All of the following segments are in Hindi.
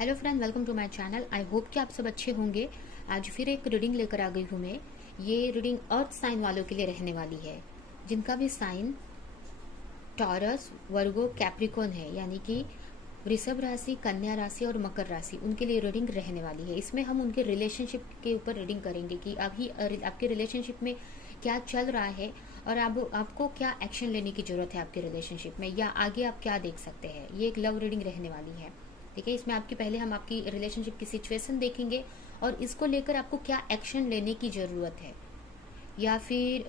Hello friend, welcome to my channel. I hope कि आप सब अच्छे होंगे। आज फिर एक रीडिंग लेकर आ गई हूँ मैं। ये रीडिंग अर्थ साइन वालों के लिए रहने वाली है, जिनका भी साइन टॉरस, वर्गो, कैप्रिकॉन है, यानी कि वृषभ राशि, कन्या राशि और मकर राशि, उनके लिए रीडिंग रहने वाली है। इसमें हम उनके रिलेशनशिप के ऊपर रीडिंग करेंगे कि अभी आपके रिलेशनशिप में क्या चल रहा है और आपको क्या एक्शन लेने की जरूरत है आपके रिलेशनशिप में, या आगे आप क्या देख सकते हैं। ये एक लव रीडिंग रहने वाली है। ठीक है, इसमें हम आपकी रिलेशनशिप की सिचुएशन देखेंगे और इसको लेकर आपको क्या एक्शन लेने की ज़रूरत है, या फिर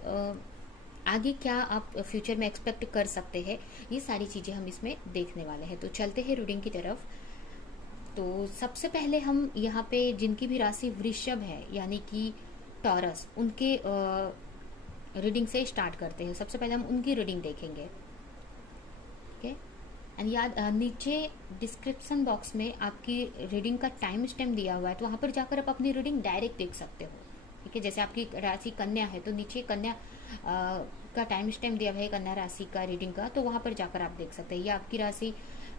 आगे क्या आप फ्यूचर में एक्सपेक्ट कर सकते हैं। ये सारी चीज़ें हम इसमें देखने वाले हैं। तो चलते हैं रीडिंग की तरफ। तो सबसे पहले हम यहाँ पे जिनकी भी राशि वृषभ है, यानी कि टॉरस, उनके रीडिंग से स्टार्ट करते हैं। सबसे पहले हम उनकी रीडिंग देखेंगे। ओके, एंड याद नीचे डिस्क्रिप्शन बॉक्स में आपकी रीडिंग का टाइम स्टैम्प दिया हुआ है, तो वहाँ पर जाकर आप अपनी रीडिंग डायरेक्ट देख सकते हो। ठीक है, जैसे आपकी राशि कन्या है तो नीचे कन्या का टाइम स्टैम्प दिया हुआ है, कन्या राशि का रीडिंग का, तो वहाँ पर जाकर आप देख सकते हैं। या आपकी राशि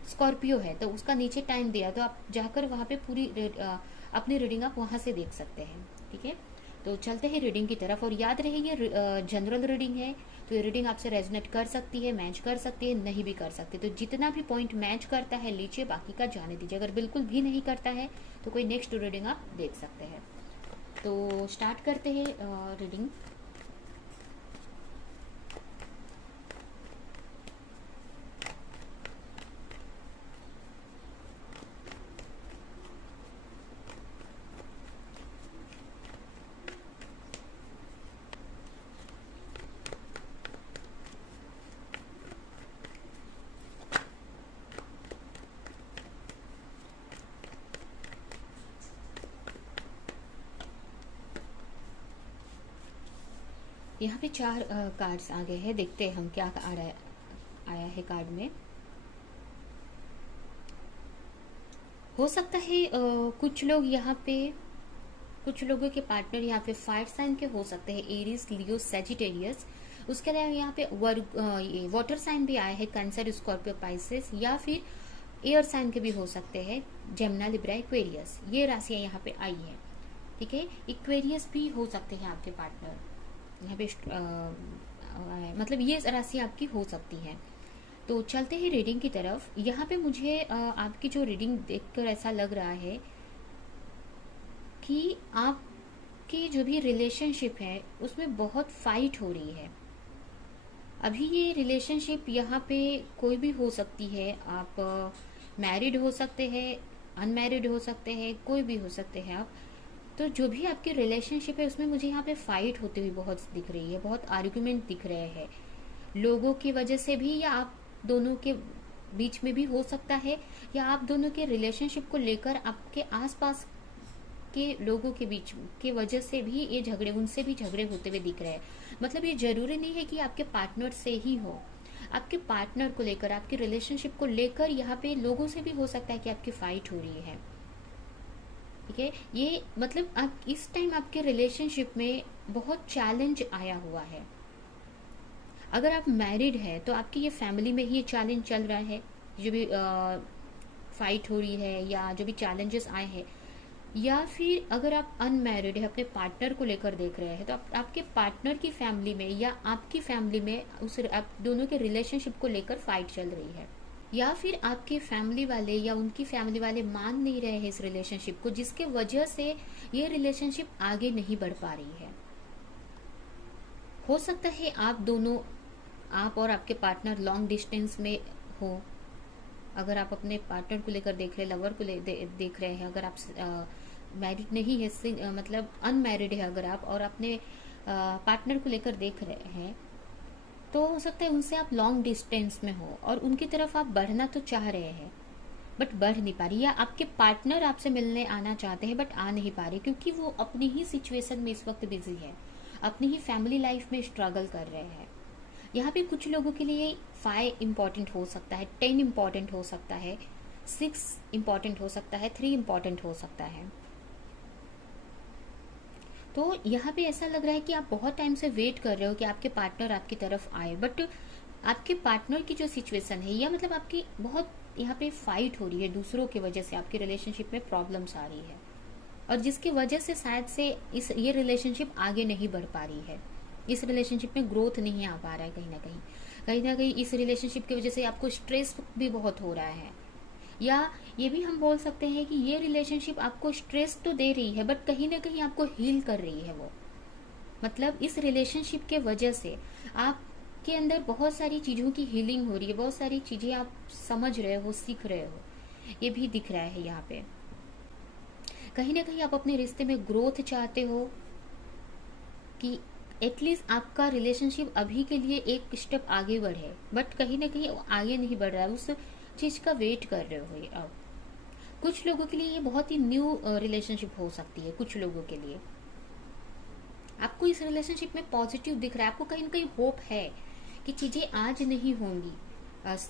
स्कॉर्पियो है तो उसका नीचे टाइम दिया, तो आप जाकर वहाँ पे पूरी अपनी रीडिंग आप वहाँ से देख सकते हैं। ठीक है, तो चलते हैं रीडिंग की तरफ। और याद रहे ये जनरल रीडिंग है, तो ये रीडिंग आपसे रेजोनेट कर सकती है, मैच कर सकती है, नहीं भी कर सकती। तो जितना भी पॉइंट मैच करता है लीजिए, बाकी का जाने दीजिए। अगर बिल्कुल भी नहीं करता है तो कोई नेक्स्ट रीडिंग आप देख सकते हैं। तो स्टार्ट करते हैं रीडिंग। यहाँ पे 4 कार्ड्स आ गए हैं। देखते हैं हम क्या आया है कार्ड में। हो सकता है कुछ लोग यहाँ पे, कुछ लोगों के पार्टनर यहाँ पे फायर साइन के हो सकते हैं, एरीज, लियो, सेजिटेरियस। उसके अलावा यहाँ पे ये वाटर साइन भी आया है, कैंसर, स्कॉर्पियो, पाइसेस, या फिर एयर साइन के भी हो सकते हैं, जेमिनी, लिब्रा, एक्वेरियस। ये राशियां यहाँ पे आई हैं। ठीक है, एक्वेरियस भी हो सकते हैं आपके पार्टनर यहाँ पे। मतलब ये राशि आपकी हो सकती है। तो चलते हैं रीडिंग की तरफ। यहाँ पे मुझे आपकी जो रीडिंग देखकर ऐसा लग रहा है कि आपकी जो भी रिलेशनशिप है उसमें बहुत फाइट हो रही है। अभी ये रिलेशनशिप यहाँ पे कोई भी हो सकती है। आप मैरिड हो सकते हैं, अनमैरिड हो सकते हैं, कोई भी हो सकते हैं आप। तो जो भी आपकी रिलेशनशिप है उसमें मुझे यहाँ पे फाइट होते हुए बहुत दिख रही है, बहुत आर्ग्यूमेंट दिख रहे हैं लोगों की वजह से भी, या आप दोनों के बीच में भी हो सकता है, या आप दोनों के रिलेशनशिप को लेकर आपके आसपास के लोगों के बीच के वजह से भी ये झगड़े, उनसे भी झगड़े होते हुए दिख रहे हैं। मतलब ये जरूरी नहीं है कि आपके पार्टनर से ही हो, आपके पार्टनर को लेकर, आपके रिलेशनशिप को लेकर यहाँ पे लोगों से भी हो सकता है कि आपकी फाइट हो रही है। ठीक है, ये मतलब आप इस टाइम आपके रिलेशनशिप में बहुत चैलेंज आया हुआ है। अगर आप मैरिड है तो आपकी ये फैमिली में ही ये चैलेंज चल रहा है, जो भी फाइट हो रही है या जो भी चैलेंजेस आए हैं। या फिर अगर आप अनमैरिड है, अपने पार्टनर को लेकर देख रहे हैं, तो आपके पार्टनर की फैमिली में या आपकी फैमिली में उस आप दोनों के रिलेशनशिप को लेकर फाइट चल रही है। या फिर आपके फैमिली वाले या उनकी फैमिली वाले मान नहीं रहे हैं इस रिलेशनशिप को, जिसके वजह से ये रिलेशनशिप आगे नहीं बढ़ पा रही है। हो सकता है आप दोनों, आप और आपके पार्टनर लॉन्ग डिस्टेंस में हो। अगर आप अपने पार्टनर को लेकर देख रहे हैं, लवर को देख रहे हैं, अगर आप मैरिड नहीं है, मतलब अनमैरिड है अगर आप, और अपने पार्टनर को लेकर देख रहे हैं, तो हो सकता है उनसे आप लॉन्ग डिस्टेंस में हो और उनकी तरफ आप बढ़ना तो चाह रहे हैं बट बढ़ नहीं पा रही, या आपके पार्टनर आपसे मिलने आना चाहते हैं बट आ नहीं पा रहे क्योंकि वो अपनी ही सिचुएशन में इस वक्त बिजी है, अपनी ही फैमिली लाइफ में स्ट्रगल कर रहे हैं। यहाँ पे कुछ लोगों के लिए 5 इम्पॉर्टेंट हो सकता है, 10 इम्पॉर्टेंट हो सकता है, 6 इम्पॉर्टेंट हो सकता है, 3 इम्पॉर्टेंट हो सकता है। तो यहाँ पे ऐसा लग रहा है कि आप बहुत टाइम से वेट कर रहे हो कि आपके पार्टनर आपकी तरफ आए, बट आपके पार्टनर की जो सिचुएशन है, या मतलब आपकी बहुत यहाँ पे फाइट हो रही है दूसरों की वजह से, आपके रिलेशनशिप में प्रॉब्लम्स आ रही है, और जिसकी वजह से शायद से ये रिलेशनशिप आगे नहीं बढ़ पा रही है, इस रिलेशनशिप में ग्रोथ नहीं आ पा रहा है। कहीं ना कहीं इस रिलेशनशिप की वजह से आपको स्ट्रेस भी बहुत हो रहा है, या ये भी हम बोल सकते हैं कि ये रिलेशनशिप आपको स्ट्रेस तो दे रही है बट कहीं ना कहीं आपको हील कर रही है वो। मतलब इस रिलेशनशिप के वजह से आपके अंदर बहुत सारी चीज़ों की हीलिंग हो रही है, बहुत सारी चीज़ें आप समझ रहे हो, सीख रहे हो, ये भी दिख रहा है यहाँ पे। कहीं ना कहीं आप अपने रिश्ते में ग्रोथ चाहते हो कि एटलीस्ट आपका रिलेशनशिप अभी के लिए एक स्टेप आगे बढ़े, बट कहीं ना कहीं आगे नहीं बढ़ रहा है, उस चीज़ का वेट कर रहे हो ये अब। कुछ लोगों के लिए ये बहुत ही न्यू रिलेशनशिप हो सकती है, कुछ लोगों के लिए आपको इस रिलेशनशिप में पॉजिटिव दिख रहा है, आपको कहीं ना कहीं होप है कि चीज़ें आज नहीं होंगी,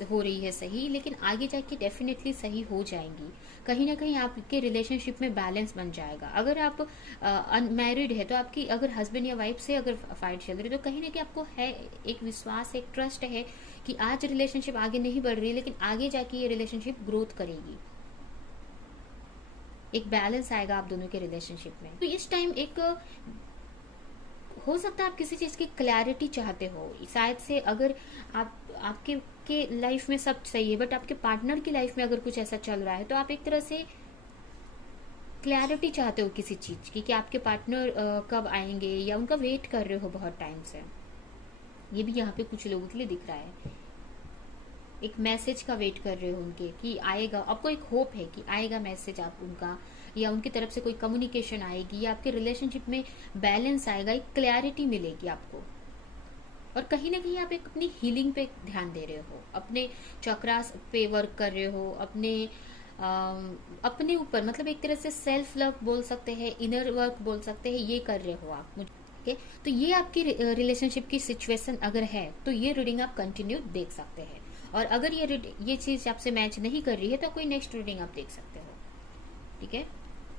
हो रही है सही, लेकिन आगे जाके डेफिनेटली सही हो जाएंगी। कहीं ना कहीं आपके रिलेशनशिप में बैलेंस बन जाएगा। अगर आप अनमैरिड है तो आपकी अगर हस्बैंड या वाइफ से अगर फाइट चल रही है तो कहीं ना कहीं आपको है एक विश्वास, एक ट्रस्ट है कि आज रिलेशनशिप आगे नहीं बढ़ रही है लेकिन आगे जाके ये रिलेशनशिप ग्रोथ करेगी, एक बैलेंस आएगा आप दोनों के रिलेशनशिप में। तो इस टाइम एक हो सकता है आप किसी चीज की क्लैरिटी चाहते हो, शायद से अगर आपके लाइफ में सब सही है बट आपके पार्टनर की लाइफ में अगर कुछ ऐसा चल रहा है तो आप एक तरह से क्लैरिटी चाहते हो किसी चीज की कि आपके पार्टनर कब आएंगे, या उनका वेट कर रहे हो बहुत टाइम से। ये भी यहाँ पे कुछ लोगों के लिए दिख रहा है, एक मैसेज का वेट कर रहे हो उनके कि आएगा, आपको एक होप है कि आएगा मैसेज आप उनका, या उनकी तरफ से कोई कम्युनिकेशन आएगी, या आपके रिलेशनशिप में बैलेंस आएगा, एक क्लैरिटी मिलेगी आपको। और कहीं ना कहीं आप एक अपनी हीलिंग पे ध्यान दे रहे हो, अपने चक्रास पे वर्क कर रहे हो, अपने ऊपर, मतलब एक तरह से सेल्फ लव बोल सकते हैं, इनर वर्क बोल सकते हैं, ये कर रहे हो आप। ठीक है, तो ये आपकी रिलेशनशिप की सिचुएशन अगर है तो ये रीडिंग आप कंटिन्यू देख सकते हैं। और अगर ये चीज आपसे मैच नहीं कर रही है तो कोई नेक्स्ट रीडिंग आप देख सकते हो। ठीक है,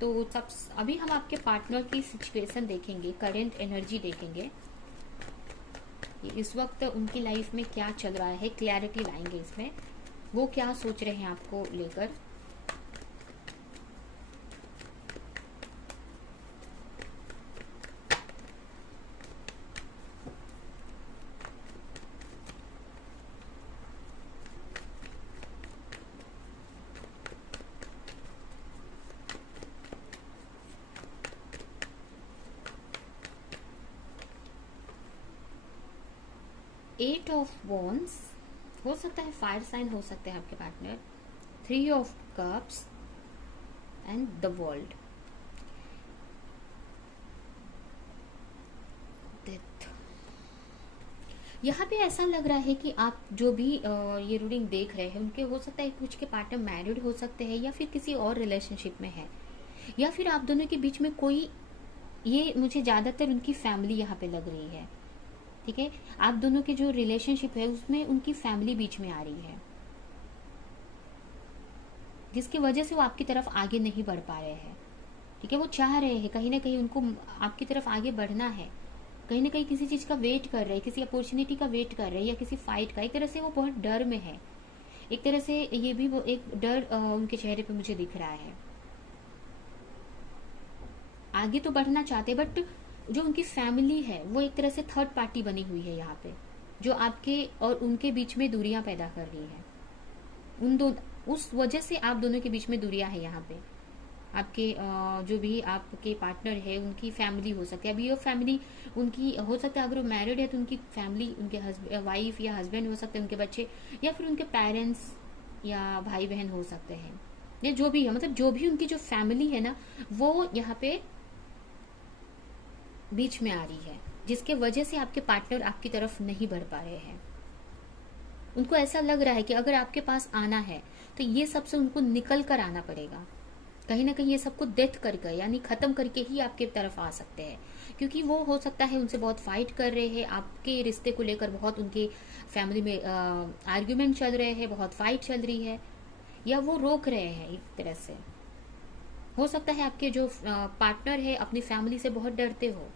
तो सब अभी हम आपके पार्टनर की सिचुएशन देखेंगे, करेंट एनर्जी देखेंगे, इस वक्त उनकी लाइफ में क्या चल रहा है, क्लैरिटी लाएंगे इसमें, वो क्या सोच रहे हैं आपको लेकर। एट ऑफ वॉन्स, हो सकता है फायर साइन हो सकते हैं आपके partner. Three of cups and the world. Death, यहाँ पे ऐसा लग रहा है कि आप जो भी ये रीडिंग देख रहे हैं उनके हो सकता है कुछ के पार्टनर मैरिड हो सकते हैं, या फिर किसी और रिलेशनशिप में है, या फिर आप दोनों के बीच में कोई, ये मुझे ज्यादातर उनकी फैमिली यहाँ पे लग रही है। ठीक है, आप दोनों के जो रिलेशनशिप है उसमें उनकी फैमिली बीच में आ रही है, जिसकी वजह से वो आपकी तरफ आगे नहीं बढ़ पा रहे हैं। ठीक है, वो चाह रहे हैं कहीं ना कहीं उनको आपकी तरफ आगे बढ़ना है, कहीं ना कहीं किसी चीज का वेट कर रहे हैं, किसी अपॉर्चुनिटी का वेट कर रहे हैं, या किसी फाइट का। एक तरह से वो बहुत डर में है, एक तरह से ये भी वो एक डर उनके चेहरे पे मुझे दिख रहा है। आगे तो बढ़ना चाहते बट जो उनकी फैमिली है वो एक तरह से थर्ड पार्टी बनी हुई है यहाँ पे, जो आपके और उनके बीच में दूरियां पैदा कर रही है। उस वजह से आप दोनों के बीच में दूरियां है यहाँ पे। आपके जो भी आपके पार्टनर है उनकी फैमिली हो सकती है, अभी ये फैमिली उनकी हो सकता है, अगर वो मैरिड है तो उनकी फैमिली, उनके वाइफ या हस्बैंड हो सकते हैं, उनके बच्चे, या फिर उनके पेरेंट्स या भाई बहन हो सकते हैं, या जो भी है, मतलब जो भी उनकी जो फैमिली है ना वो यहाँ पे बीच में आ रही है, जिसके वजह से आपके पार्टनर आपकी तरफ नहीं बढ़ पा रहे हैं। उनको ऐसा लग रहा है कि अगर आपके पास आना है तो ये सबसे उनको निकल कर आना पड़ेगा, कहीं ना कहीं ये सबको डेथ करके, यानी खत्म करके ही आपके तरफ आ सकते हैं, क्योंकि वो हो सकता है उनसे बहुत फाइट कर रहे हैं, आपके रिश्ते को लेकर बहुत उनके फैमिली में आर्ग्यूमेंट चल रहे हैं, बहुत फाइट चल रही है, या वो रोक रहे हैं एक तरह से। हो सकता है आपके जो पार्टनर है अपनी फैमिली से बहुत डरते हो,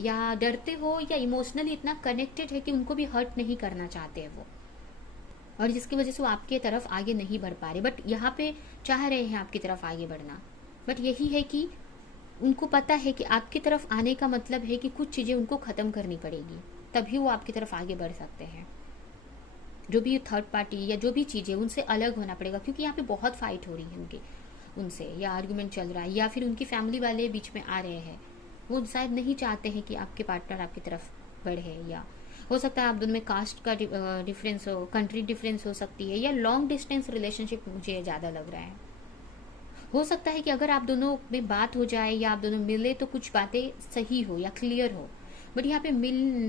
या इमोशनली इतना कनेक्टेड है कि उनको भी हर्ट नहीं करना चाहते हैं वो। और जिसकी वजह से वो आपके तरफ आगे नहीं बढ़ पा रहे, बट यहाँ पे चाह रहे हैं आपकी तरफ आगे बढ़ना। बट यही है कि उनको पता है कि आपकी तरफ आने का मतलब है कि कुछ चीज़ें उनको ख़त्म करनी पड़ेगी, तभी वो आपकी तरफ आगे बढ़ सकते हैं। जो भी थर्ड पार्टी या जो भी चीज़ें, उनसे अलग होना पड़ेगा, क्योंकि यहाँ पे बहुत फाइट हो रही है उनकी उनसे, या आर्गुमेंट चल रहा है, या फिर उनकी फैमिली वाले बीच में आ रहे हैं। वो शायद नहीं चाहते हैं कि आपके पार्टनर आपकी तरफ बढ़े, या हो सकता है आप दोनों में कास्ट का डिफरेंस हो, कंट्री डिफरेंस हो सकती है, या लॉन्ग डिस्टेंस रिलेशनशिप मुझे ज़्यादा लग रहा है। हो सकता है कि अगर आप दोनों में बात हो जाए या आप दोनों मिले तो कुछ बातें सही हो या क्लियर हो, बट यहाँ पे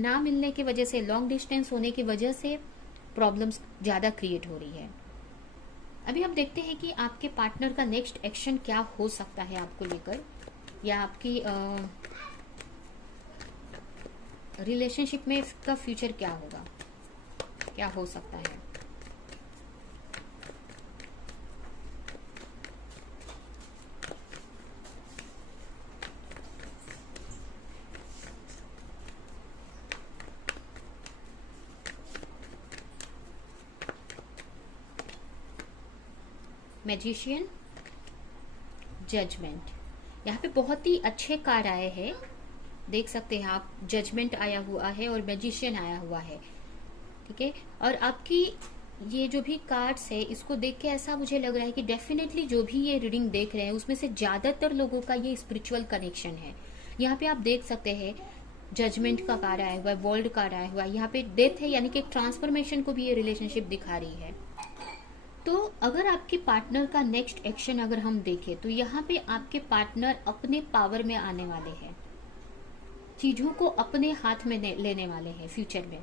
ना मिलने की वजह से, लॉन्ग डिस्टेंस होने की वजह से प्रॉब्लम्स ज़्यादा क्रिएट हो रही है। अभी आप देखते हैं कि आपके पार्टनर का नेक्स्ट एक्शन क्या हो सकता है आपको लेकर, या आपकी रिलेशनशिप में का फ्यूचर क्या होगा, क्या हो सकता है। मैजिशियन, जजमेंट, यहाँ पे बहुत ही अच्छे कार्ड आए हैं, देख सकते हैं आप। जजमेंट आया हुआ है और मैजिशियन आया हुआ है, ठीक है। और आपकी ये जो भी कार्ड्स है, इसको देख के ऐसा मुझे लग रहा है कि डेफिनेटली जो भी ये रीडिंग देख रहे हैं उसमें से ज्यादातर लोगों का ये स्पिरिचुअल कनेक्शन है। यहाँ पे आप देख सकते हैं जजमेंट का कार्ड आया हुआ है, वर्ल्ड कार्ड आया हुआ है, यहाँ पे डेथ है, यानी कि एक ट्रांसफॉर्मेशन को भी ये रिलेशनशिप दिखा रही है। तो अगर आपके पार्टनर का नेक्स्ट एक्शन अगर हम देखें तो यहाँ पे आपके पार्टनर अपने पावर में आने वाले हैं, चीजों को अपने हाथ में लेने वाले हैं फ्यूचर में।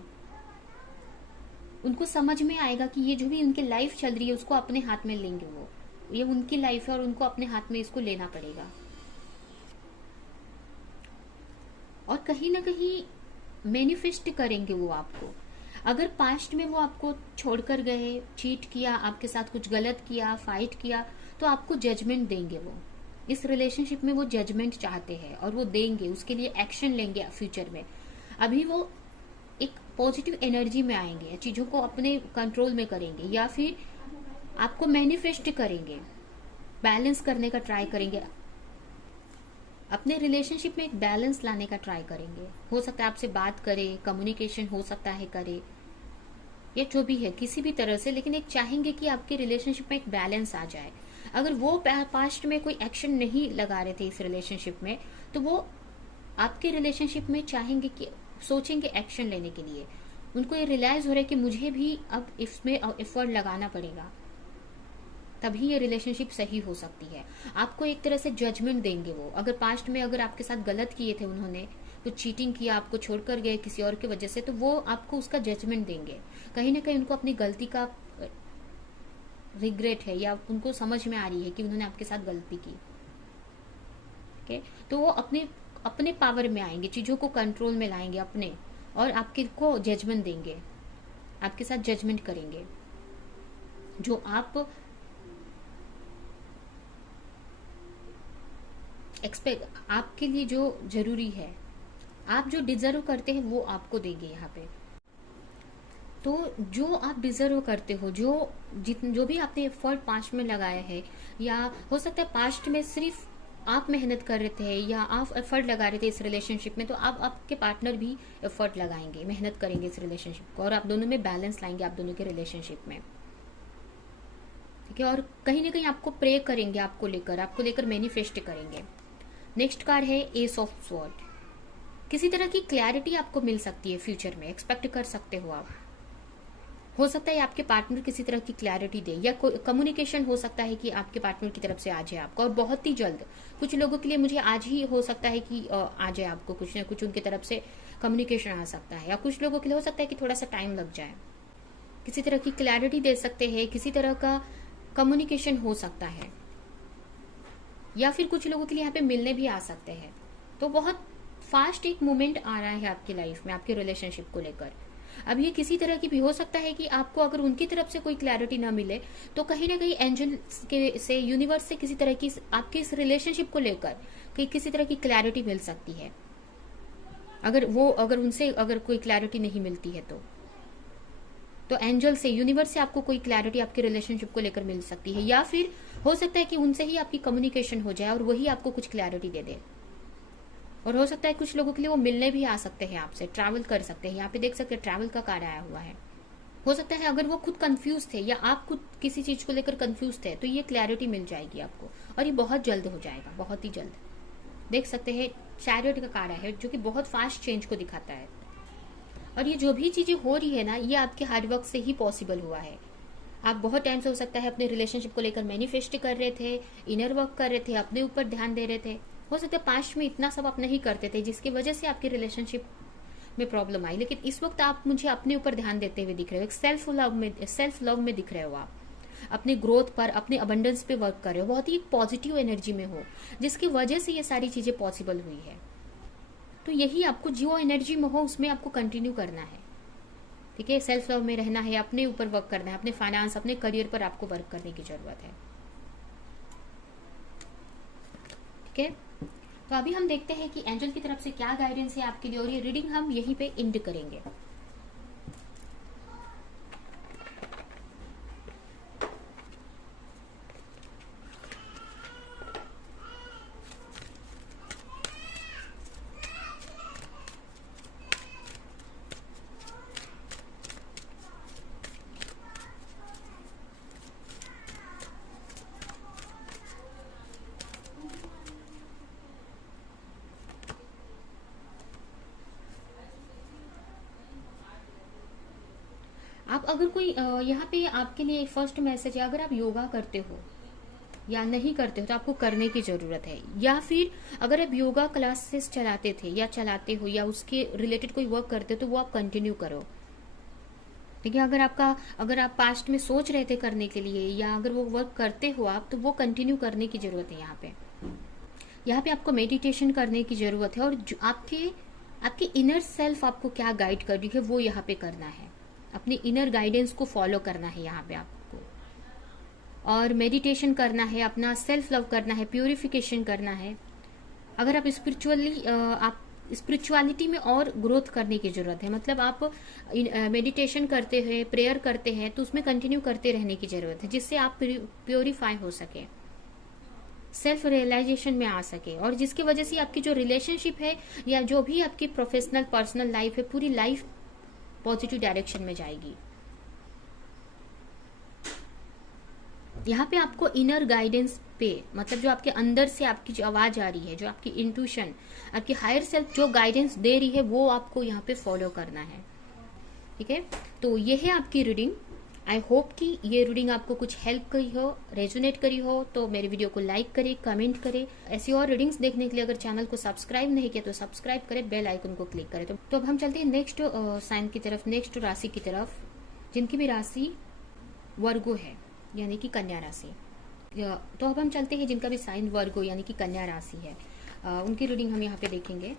उनको समझ में आएगा कि ये जो भी उनकी लाइफ चल रही है उसको अपने हाथ में लेंगे वो, ये उनकी लाइफ है और उनको अपने हाथ में इसको लेना पड़ेगा। और कहीं ना कहीं मैनिफेस्ट करेंगे वो आपको। अगर पास्ट में वो आपको छोड़कर गए, चीट किया, आपके साथ कुछ गलत किया, फाइट किया, तो आपको जजमेंट देंगे वो। इस रिलेशनशिप में वो जजमेंट चाहते हैं और वो देंगे, उसके लिए एक्शन लेंगे फ्यूचर में। अभी वो एक पॉजिटिव एनर्जी में आएंगे, चीजों को अपने कंट्रोल में करेंगे, या फिर आपको मैनिफेस्ट करेंगे, बैलेंस करने का ट्राई करेंगे, अपने रिलेशनशिप में एक बैलेंस लाने का ट्राई करेंगे। हो सकता है आपसे बात करे, कम्युनिकेशन हो सकता है करे, या जो भी है किसी भी तरह से, लेकिन एक चाहेंगे कि आपके रिलेशनशिप में एक बैलेंस आ जाए। अगर वो पास्ट में कोई एक्शन नहीं लगा रहे थे इस रिलेशनशिप में, तो वो आपके रिलेशनशिप में चाहेंगे कि सोचेंगे एक्शन लेने के लिए। उनको ये रियलाइज हो रहा है कि मुझे भी अब इसमें एफर्ट लगाना पड़ेगा, तभी ये रिलेशनशिप सही हो सकती है। आपको एक तरह से जजमेंट देंगे वो। अगर पास्ट में अगर आपके साथ गलत किए थे उन्होंने, कुछ चीटिंग किया, आपको छोड़कर गए किसी और की वजह से, तो वो आपको उसका जजमेंट देंगे। कहीं ना कहीं उनको अपनी गलती का रिग्रेट है, या उनको समझ में आ रही है कि उन्होंने आपके साथ गलती की, ठीक है। तो वो अपने पावर में आएंगे, चीजों को कंट्रोल में लाएंगे अपने, और आपके को जजमेंट देंगे, आपके साथ जजमेंट करेंगे। जो आप एक्सपेक्ट, आपके लिए जो जरूरी है, आप जो डिजर्व करते हैं वो आपको देंगे यहाँ पे। तो जो आप डिजर्व करते हो, जो भी आपने एफर्ट पास्ट में लगाया है, या हो सकता है पास्ट में सिर्फ आप मेहनत कर रहे थे या आप एफर्ट लगा रहे थे इस रिलेशनशिप में, तो अब आपके पार्टनर भी एफर्ट लगाएंगे, मेहनत करेंगे इस रिलेशनशिप को, और आप दोनों में बैलेंस लाएंगे आप दोनों के रिलेशनशिप में, ठीक है। और कहीं ना कहीं आपको प्रे करेंगे, आपको लेकर मैनिफेस्ट करेंगे। नेक्स्ट कार्ड है एस ऑफ स्वॉर्ड। किसी तरह की क्लैरिटी आपको मिल सकती है फ्यूचर में, एक्सपेक्ट कर सकते हो आप। हो सकता है आपके पार्टनर किसी तरह की क्लैरिटी दे, या कम्युनिकेशन हो सकता है कि आपके पार्टनर की तरफ से आ जाए आपको, और बहुत ही जल्द। कुछ लोगों के लिए मुझे आज ही हो सकता है कि आ जाए आपको कुछ ना कुछ उनकी तरफ से कम्युनिकेशन आ सकता है, या कुछ लोगों के लिए हो सकता है कि थोड़ा सा टाइम लग जाए। किसी तरह की क्लैरिटी दे सकते हैं, किसी तरह का कम्युनिकेशन हो सकता है, या फिर कुछ लोगों के लिए यहाँ पे मिलने भी आ सकते हैं। तो बहुत फास्ट एक मोमेंट आ रहा है आपकी लाइफ में आपके रिलेशनशिप को लेकर। अब ये किसी तरह की भी हो सकता है कि आपको अगर उनकी तरफ से कोई क्लैरिटी ना मिले, तो कहीं ना कहीं एंजल के से, यूनिवर्स से किसी तरह की आपके इस रिलेशनशिप को लेकर किसी तरह की क्लैरिटी मिल सकती है। अगर उनसे अगर कोई क्लैरिटी नहीं मिलती है तो तो एंजल से, यूनिवर्स से आपको कोई क्लैरिटी आपके रिलेशनशिप को लेकर मिल सकती है, या फिर हो सकता है कि उनसे ही आपकी कम्युनिकेशन हो जाए और वही आपको कुछ क्लैरिटी दे दे। और हो सकता है कुछ लोगों के लिए वो मिलने भी आ सकते हैं आपसे, ट्रैवल कर सकते हैं। यहाँ पे देख सकते हैं ट्रैवल का कार्ड आया हुआ है। हो सकता है अगर वो खुद कंफ्यूज थे या आप खुद किसी चीज को लेकर कंफ्यूज थे, तो ये क्लैरिटी मिल जाएगी आपको, और ये बहुत जल्द हो जाएगा, बहुत ही जल्द। देख सकते हैं चैरियट का कार्ड है, जो कि बहुत फास्ट चेंज को दिखाता है। और ये जो भी चीजें हो रही है ना, ये आपके हार्डवर्क से ही पॉसिबल हुआ है। आप बहुत टाइम से हो सकता है अपने रिलेशनशिप को लेकर मैनिफेस्ट कर रहे थे, इनर वर्क कर रहे थे, अपने ऊपर ध्यान दे रहे थे। हो सकता है पास्ट में इतना सब आप नहीं करते थे, जिसकी वजह से आपकी रिलेशनशिप में प्रॉब्लम आई, लेकिन इस वक्त आप मुझे अपने ऊपर ध्यान देते हुए दिख रहे हो, एक सेल्फ लव में दिख रहे हो। आप अपने ग्रोथ पर, अपने अबंडेंस पे वर्क कर रहे हो, बहुत ही पॉजिटिव एनर्जी में हो, जिसकी वजह से ये सारी चीजें पॉसिबल हुई है। तो यही आपको जो एनर्जी में हो उसमें आपको कंटिन्यू करना है, ठीक है। सेल्फ लव में रहना है, अपने ऊपर वर्क करना है, अपने फाइनेंस, अपने करियर पर आपको वर्क करने की जरूरत है, ठीक है। तो अभी हम देखते हैं कि एंजल की तरफ से क्या गाइडेंस है आपके लिए, और ये रीडिंग हम यहीं पे एंड करेंगे। आप अगर कोई यहाँ पे आपके लिए फर्स्ट मैसेज है, अगर आप योगा करते हो या नहीं करते हो तो आपको करने की जरूरत है, या फिर अगर आप योगा क्लासेस चलाते थे या चलाते हो या उसके रिलेटेड कोई वर्क करते हो तो वो आप कंटिन्यू करो, ठीक है। अगर आप पास्ट में सोच रहे थे करने के लिए, या अगर वो वर्क करते हो आप, तो वो कंटिन्यू करने की जरूरत है। यहाँ पे आपको मेडिटेशन करने की जरूरत है, और जो आपके इनर सेल्फ आपको क्या गाइड कर रही है वो यहाँ पे करना है, अपने इनर गाइडेंस को फॉलो करना है यहाँ पे आपको, और मेडिटेशन करना है, अपना सेल्फ लव करना है, प्यूरिफिकेशन करना है। अगर आप स्पिरिचुअलिटी में और ग्रोथ करने की जरूरत है, मतलब आप मेडिटेशन करते हैं, प्रेयर करते हैं, तो उसमें कंटिन्यू करते रहने की जरूरत है, जिससे आप प्योरीफाई हो सके, सेल्फ रियलाइजेशन में आ सके, और जिसकी वजह से आपकी जो रिलेशनशिप है या जो भी आपकी प्रोफेशनल पर्सनल लाइफ है, पूरी लाइफ पॉजिटिव डायरेक्शन में जाएगी। यहाँ पे आपको इनर गाइडेंस पे, मतलब जो आपके अंदर से आपकी जो आवाज आ रही है, जो आपकी इंट्यूशन, आपकी हायर सेल्फ जो गाइडेंस दे रही है, वो आपको यहाँ पे फॉलो करना है, ठीक है। तो ये है आपकी रीडिंग। आई होप कि ये रीडिंग आपको कुछ हेल्प करी हो, रेजोनेट करी हो। तो मेरे वीडियो को लाइक करें, कमेंट करें। ऐसी और रीडिंग्स देखने के लिए अगर चैनल को सब्सक्राइब नहीं किया तो सब्सक्राइब करें, बेल आइकन को क्लिक करें। तो अब हम चलते हैं नेक्स्ट साइन की तरफ, नेक्स्ट राशि की तरफ, जिनकी भी राशि वर्गो है, यानी कि कन्या राशि। तो अब हम चलते हैं जिनका भी साइन वर्गो यानी कि कन्या राशि है, उनकी रीडिंग हम यहाँ पे देखेंगे।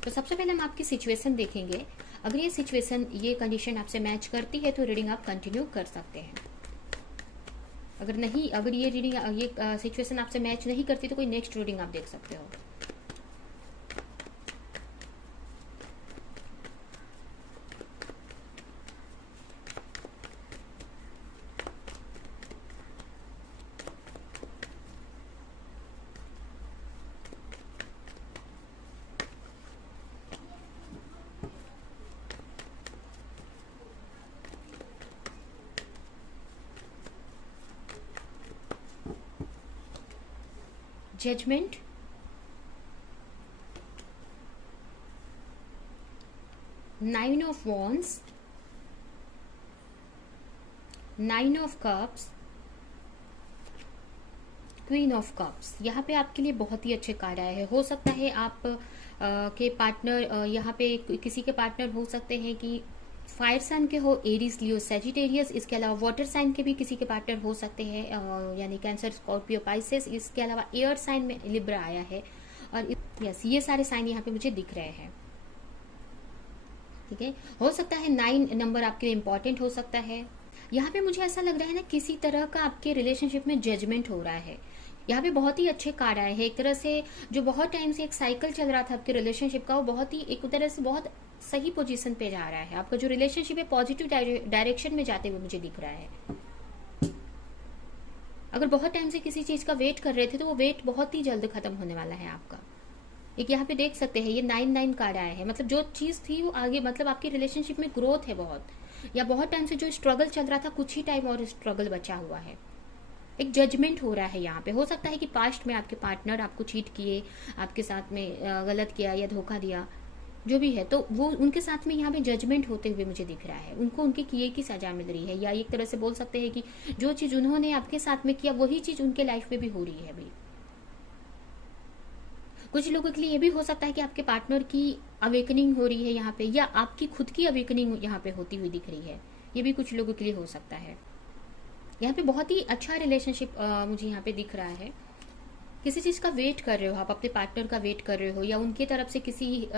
तो सबसे पहले हम आपकी सिचुएशन देखेंगे। अगर ये सिचुएशन, ये कंडीशन आपसे मैच करती है तो रीडिंग आप कंटिन्यू कर सकते हैं। अगर नहीं, अगर ये रीडिंग, ये सिचुएशन आपसे मैच नहीं करती तो कोई नेक्स्ट रीडिंग आप देख सकते हो। Judgement, nine of wands, nine of cups, queen of cups. यहाँ पे आपके लिए बहुत ही अच्छे कार्ड आए हैं। हो सकता है आप के पार्टनर, यहाँ पे किसी के पार्टनर हो सकते हैं कि फायर साइन के हो, एरीज, लियो, सेजिटेरियस। इसके अलावा वाटर साइन के भी किसी के पार्टनर हो सकते हैं, यानी कैंसर, स्कॉर्पियो, पाइसेस। इसके अलावा एयर साइन में लिब्रा आया है, और यस, ये सारे साइन यहाँ पे मुझे दिख रहे हैं, ठीक है। हो सकता है 9 नंबर आपके लिए इंपॉर्टेंट हो सकता है। यहाँ पे मुझे ऐसा लग रहा है ना, किसी तरह का आपके रिलेशनशिप में जजमेंट हो रहा है, यहाँ पे बहुत ही अच्छे कार्ड आए हैं। एक तरह से जो बहुत टाइम से एक साइकिल चल रहा था आपके रिलेशनशिप का, वो बहुत ही एक तरह से बहुत सही पोजीशन पे जा रहा है। आपका जो रिलेशनशिप है पॉजिटिव डायरेक्शन में जाते हुए मुझे दिख रहा है। अगर बहुत टाइम से किसी चीज का वेट कर रहे थे तो वो वेट बहुत ही जल्द खत्म होने वाला है आपका। एक यहाँ पे देख सकते हैं ये 9 कार्ड आया है, मतलब जो चीज थी वो आगे, मतलब आपकी रिलेशनशिप में ग्रोथ है बहुत, या बहुत टाइम से जो स्ट्रगल चल रहा था कुछ ही टाइम और स्ट्रगल बचा हुआ है। एक जजमेंट हो रहा है यहाँ पे। हो सकता है कि पास्ट में आपके पार्टनर आपको चीट किए, आपके साथ में गलत किया या धोखा दिया, जो भी है, तो वो उनके साथ में यहाँ पे जजमेंट होते हुए मुझे दिख रहा है। उनको उनके किए की सजा मिल रही है, या एक तरह से बोल सकते हैं कि जो चीज उन्होंने आपके साथ में किया वही चीज उनके लाइफ में भी हो रही है अभी। कुछ लोगों के लिए ये भी हो सकता है कि आपके पार्टनर की अवेकनिंग हो रही है यहाँ पे, या आपकी खुद की अवेकनिंग यहाँ पे होती हुई दिख रही है। ये भी कुछ लोगों के लिए हो सकता है। यहाँ पे बहुत ही अच्छा रिलेशनशिप मुझे यहाँ पे दिख रहा है। किसी चीज का वेट कर रहे हो आप, अपने पार्टनर का वेट कर रहे हो, या उनके तरफ से किसी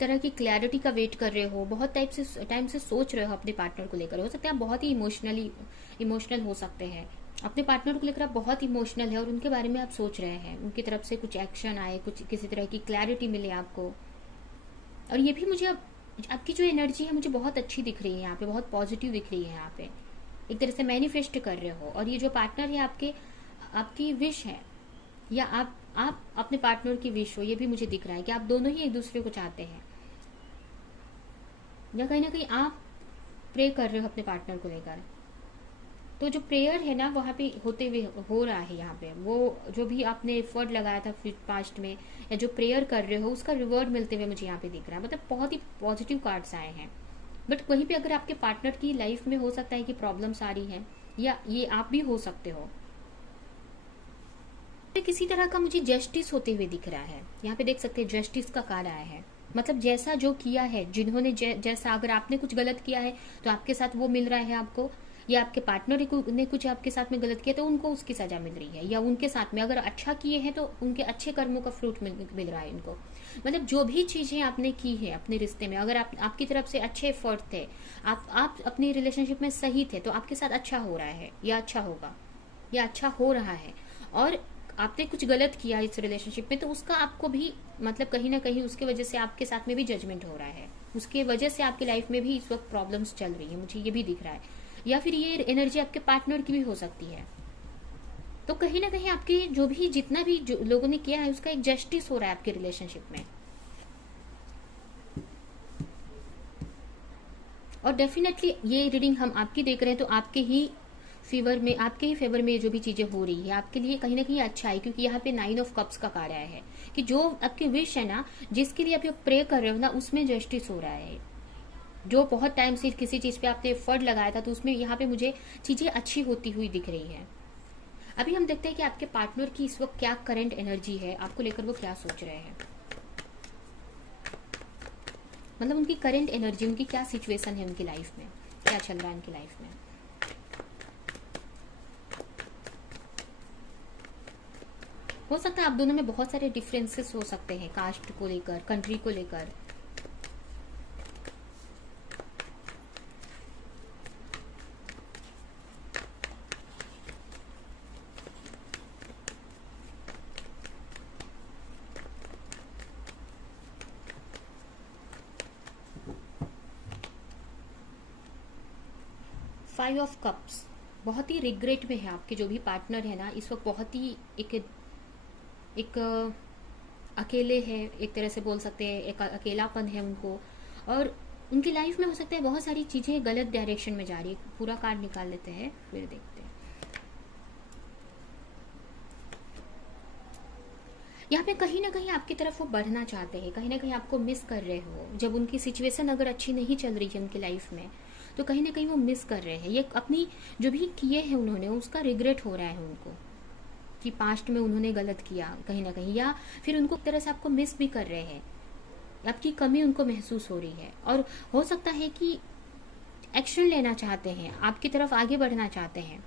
तरह की क्लैरिटी का वेट कर रहे हो। बहुत टाइम से सोच रहे हो अपने पार्टनर को लेकर। हो सकता है आप बहुत ही इमोशनल हो सकते हैं। अपने पार्टनर को लेकर आप बहुत इमोशनल है और उनके बारे में आप सोच रहे हैं, उनकी तरफ से कुछ एक्शन आए, कुछ किसी तरह की क्लैरिटी मिले आपको। और ये भी मुझे आपकी जो एनर्जी है मुझे बहुत अच्छी दिख रही है यहाँ पे, बहुत पॉजिटिव दिख रही है यहाँ पे। एक तरह से मैनिफेस्ट कर रहे हो। और ये जो पार्टनर है आपकी विश है, या आप अपने पार्टनर की विश हो, ये भी मुझे दिख रहा है कि आप दोनों ही एक दूसरे को चाहते हैं, या कहीं ना कहीं आप प्रे कर रहे हो अपने पार्टनर को लेकर। तो जो प्रेयर है ना वहाँ पे होते हुए हो रहा है यहाँ पे, वो जो भी आपने एफर्ट लगाया था पास्ट में, या जो प्रेयर कर रहे हो उसका रिवॉर्ड मिलते हुए मुझे यहाँ पे दिख रहा है। मतलब बहुत ही पॉजिटिव कार्ड्स आए हैं। बट वहीं पे अगर आपके पार्टनर की लाइफ में हो सकता है कि प्रॉब्लम्स आ रही हैं, या ये आप भी हो सकते हो। किसी तरह का मुझे जस्टिस होते हुए दिख रहा है। यहाँ पे देख सकते हैं जस्टिस का कार्ड आया है। मतलब जैसा जो किया है, जिन्होंने जैसा, अगर आपने कुछ गलत किया है तो आपके साथ वो मिल रहा है आपको, या आपके पार्टनर ने कुछ आपके साथ में गलत किया तो उनको उसकी सजा मिल रही है, या उनके साथ में अगर अच्छा किए हैं तो उनके अच्छे कर्मों का फ्रूट मिल रहा है इनको। मतलब जो भी चीजें आपने की है अपने रिश्ते में, अगर आपकी तरफ से अच्छे एफर्ट थे, आप अपनी रिलेशनशिप में सही थे, तो आपके साथ अच्छा हो रहा है, या अच्छा होगा, या अच्छा हो रहा है। और आपने कुछ गलत किया इस रिलेशनशिप में तो उसका आपको भी, मतलब कहीं ना कहीं उसके वजह से आपके साथ में भी जजमेंट हो रहा है, उसके वजह से आपकी लाइफ में भी इस वक्त प्रॉब्लम्स चल रही है, मुझे ये भी दिख रहा है। या फिर ये एनर्जी आपके पार्टनर की भी हो सकती है। तो कहीं ना कहीं आपके जो भी जितना भी जो लोगों ने किया है उसका एक जस्टिस हो रहा है आपके रिलेशनशिप में। और डेफिनेटली ये रीडिंग हम आपकी देख रहे हैं तो आपके ही फेवर में जो भी चीजें हो रही है आपके लिए कहीं ना कहीं अच्छा है, क्योंकि यहाँ पे 9 ऑफ कप्स का कार्ड आया है कि जो आपकी विश है ना, जिसके लिए आप प्रे कर रहे हो ना, उसमें जस्टिस हो रहा है। जो बहुत टाइम से किसी चीज पे आपने एफर्ट लगाया था तो उसमें यहाँ पे मुझे चीजें अच्छी होती हुई दिख रही है। अभी हम देखते हैं कि आपके पार्टनर की इस वक्त क्या करंट एनर्जी है, आपको लेकर वो क्या सोच रहे हैं। मतलब उनकी करंट एनर्जी, उनकी क्या सिचुएशन है, उनकी लाइफ में क्या चल रहा है उनकी लाइफ में। हो सकता है आप दोनों में बहुत सारे डिफरेंसेस हो सकते हैं, कास्ट को लेकर, कंट्री को लेकर। फाइव ऑफ कप्स बहुत ही रिग्रेट में है आपके जो भी पार्टनर है ना इस वक्त, बहुत ही एक अकेले है, एक तरह से बोल सकते हैं, एक अकेलापन है उनको। और उनकी लाइफ में हो सकता है बहुत सारी चीजें गलत डायरेक्शन में जा रही है। पूरा कार्ड निकाल लेते हैं फिर देखते हैं। यहाँ पे कहीं ना कहीं आपकी तरफ वो बढ़ना चाहते हैं, कहीं ना कहीं आपको मिस कर रहे हो। जब उनकी सिचुएशन अगर अच्छी नहीं चल रही है उनकी लाइफ में तो कहीं ना कहीं वो मिस कर रहे हैं। ये अपनी जो भी किए हैं उन्होंने उसका रिग्रेट हो रहा है उनको, कि पास्ट में उन्होंने गलत किया कहीं ना कहीं, या फिर उनको एक तरह से आपको मिस भी कर रहे हैं, आपकी कमी उनको महसूस हो रही है। और हो सकता है कि एक्शन लेना चाहते हैं, आपकी तरफ आगे बढ़ना चाहते हैं,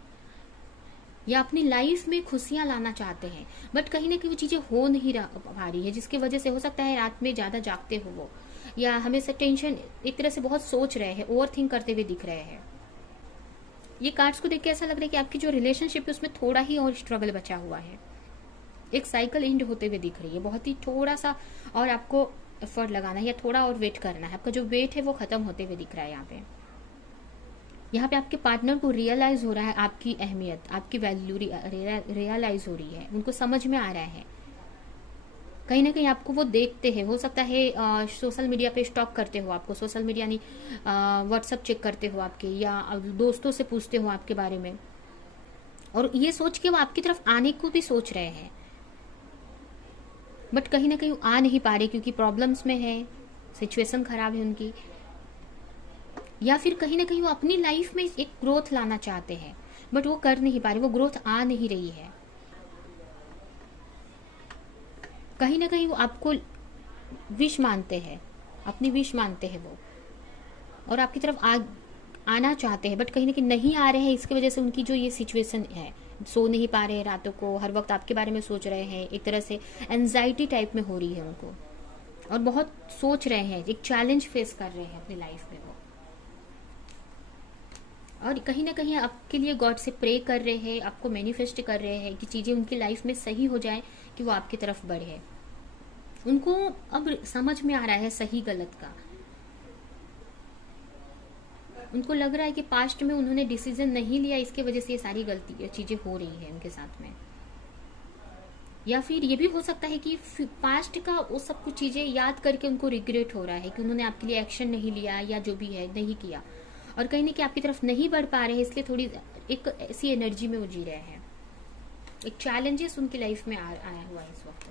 या अपनी लाइफ में खुशियां लाना चाहते हैं, बट कहीं ना कहीं वो चीजें हो नहीं पा रही है, जिसकी वजह से हो सकता है रात में ज्यादा जागते हो वो, या हमेशा टेंशन, एक तरह से बहुत सोच रहे हैं, ओवर थिंक करते हुए दिख रहे हैं। ये कार्ड्स को देख के ऐसा लग रहा है कि आपकी जो रिलेशनशिप है उसमें थोड़ा ही और स्ट्रगल बचा हुआ है, एक साइकिल एंड होते हुए दिख रही है, बहुत ही थोड़ा सा और आपको एफर्ट लगाना है या थोड़ा और वेट करना है, आपका जो वेट है वो खत्म होते हुए दिख रहा है। यहाँ पे आपके पार्टनर को रियलाइज हो रहा है आपकी अहमियत, आपकी वैल्यू रियलाइज हो रही है, उनको समझ में आ रहा है। कहीं ना कहीं आपको वो देखते हैं, हो सकता है सोशल मीडिया पे स्टॉक करते हो, आपको सोशल मीडिया नहीं व्हाट्सअप चेक करते हो आपके, या दोस्तों से पूछते हो आपके बारे में, और ये सोच के वो आपकी तरफ आने को भी सोच रहे हैं, बट कहीं ना कहीं वो आ नहीं पा रहे क्योंकि प्रॉब्लम्स में है, सिचुएशन खराब है उनकी, या फिर कहीं ना कहीं वो अपनी लाइफ में एक ग्रोथ लाना चाहते हैं बट वो कर नहीं पा रहे, वो ग्रोथ आ नहीं रही है। कहीं ना कहीं वो आपको विश मानते हैं, अपनी विश मानते हैं वो, और आपकी तरफ आना चाहते हैं बट कहीं ना कहीं नहीं आ रहे हैं। इसकी वजह से उनकी जो ये सिचुएशन है, सो नहीं पा रहे हैं रातों को, हर वक्त आपके बारे में सोच रहे हैं, एक तरह से एंजाइटी टाइप में हो रही है उनको, और बहुत सोच रहे हैं, एक चैलेंज फेस कर रहे हैं अपनी लाइफ में वो, और कहीं ना कहीं आपके लिए गॉड से प्रे कर रहे हैं, आपको मैनिफेस्ट कर रहे हैं कि चीज़ें उनकी लाइफ में सही हो जाए, कि वो आपकी तरफ बढ़े। उनको अब समझ में आ रहा है सही गलत का, उनको लग रहा है कि पास्ट में उन्होंने डिसीजन नहीं लिया, इसके वजह से ये सारी गलती चीज़ें हो रही है उनके साथ में। या फिर ये भी हो सकता है कि पास्ट का वो सब कुछ चीज़ें याद करके उनको रिग्रेट हो रहा है कि उन्होंने आपके लिए एक्शन नहीं लिया या जो भी है नहीं किया, और कहीं ना कहीं आपकी तरफ नहीं बढ़ पा रहे हैं, इसलिए थोड़ी एक ऐसी एनर्जी में वो जी रहे हैं, एक चैलेंजेस उनकी लाइफ में आया हुआ है इस वक्त।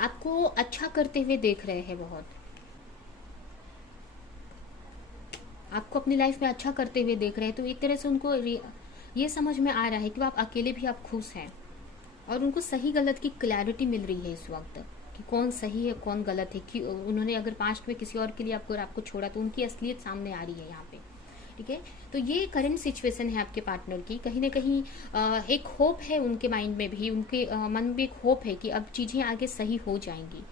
आपको अच्छा करते हुए देख रहे हैं बहुत, आपको अपनी लाइफ में अच्छा करते हुए देख रहे हैं, तो एक तरह से उनको ये समझ में आ रहा है कि आप अकेले भी आप खुश हैं, और उनको सही गलत की क्लैरिटी मिल रही है इस वक्त कि कौन सही है कौन गलत है, कि उन्होंने अगर पास्ट में किसी और के लिए आपको छोड़ा तो उनकी असलियत सामने आ रही है यहाँ पे। ठीक है, तो ये करंट सिचुएशन है आपके पार्टनर की। कहीं ना कहीं एक होप है उनके माइंड में भी, उनके मन में भी एक होप है कि अब चीज़ें आगे सही हो जाएंगी,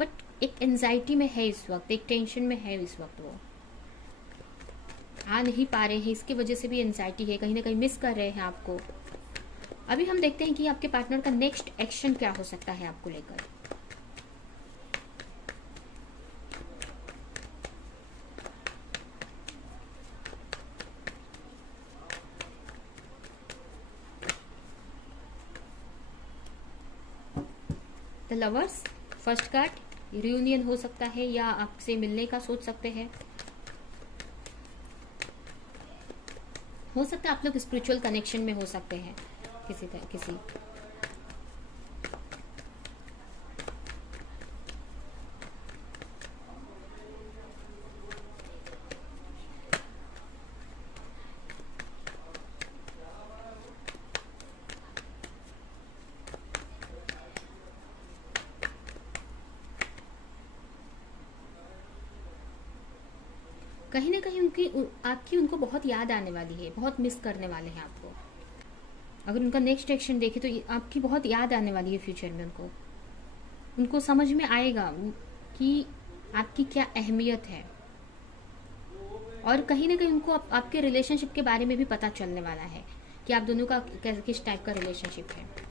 बट एक एंजाइटी में है इस वक्त, एक टेंशन में है इस वक्त, वो आ नहीं पा रहे हैं, इसकी वजह से भी एंजाइटी है, कहीं ना कहीं मिस कर रहे हैं आपको। अभी हम देखते हैं कि आपके पार्टनर का नेक्स्ट एक्शन क्या हो सकता है आपको लेकर। The lovers, first card, reunion हो सकता है या आपसे मिलने का सोच सकते हैं, हो सकता है आप लोग स्पिरिचुअल कनेक्शन में हो सकते हैं किसी तरह किसी। कहीं ना कहीं आपकी उनको बहुत याद आने वाली है, बहुत मिस करने वाले हैं आपको। अगर उनका नेक्स्ट एक्शन देखे तो आपकी बहुत याद आने वाली है फ्यूचर में उनको समझ में आएगा कि आपकी क्या अहमियत है, और कहीं ना कहीं उनको आपके रिलेशनशिप के बारे में भी पता चलने वाला है कि आप दोनों का किस टाइप का रिलेशनशिप है।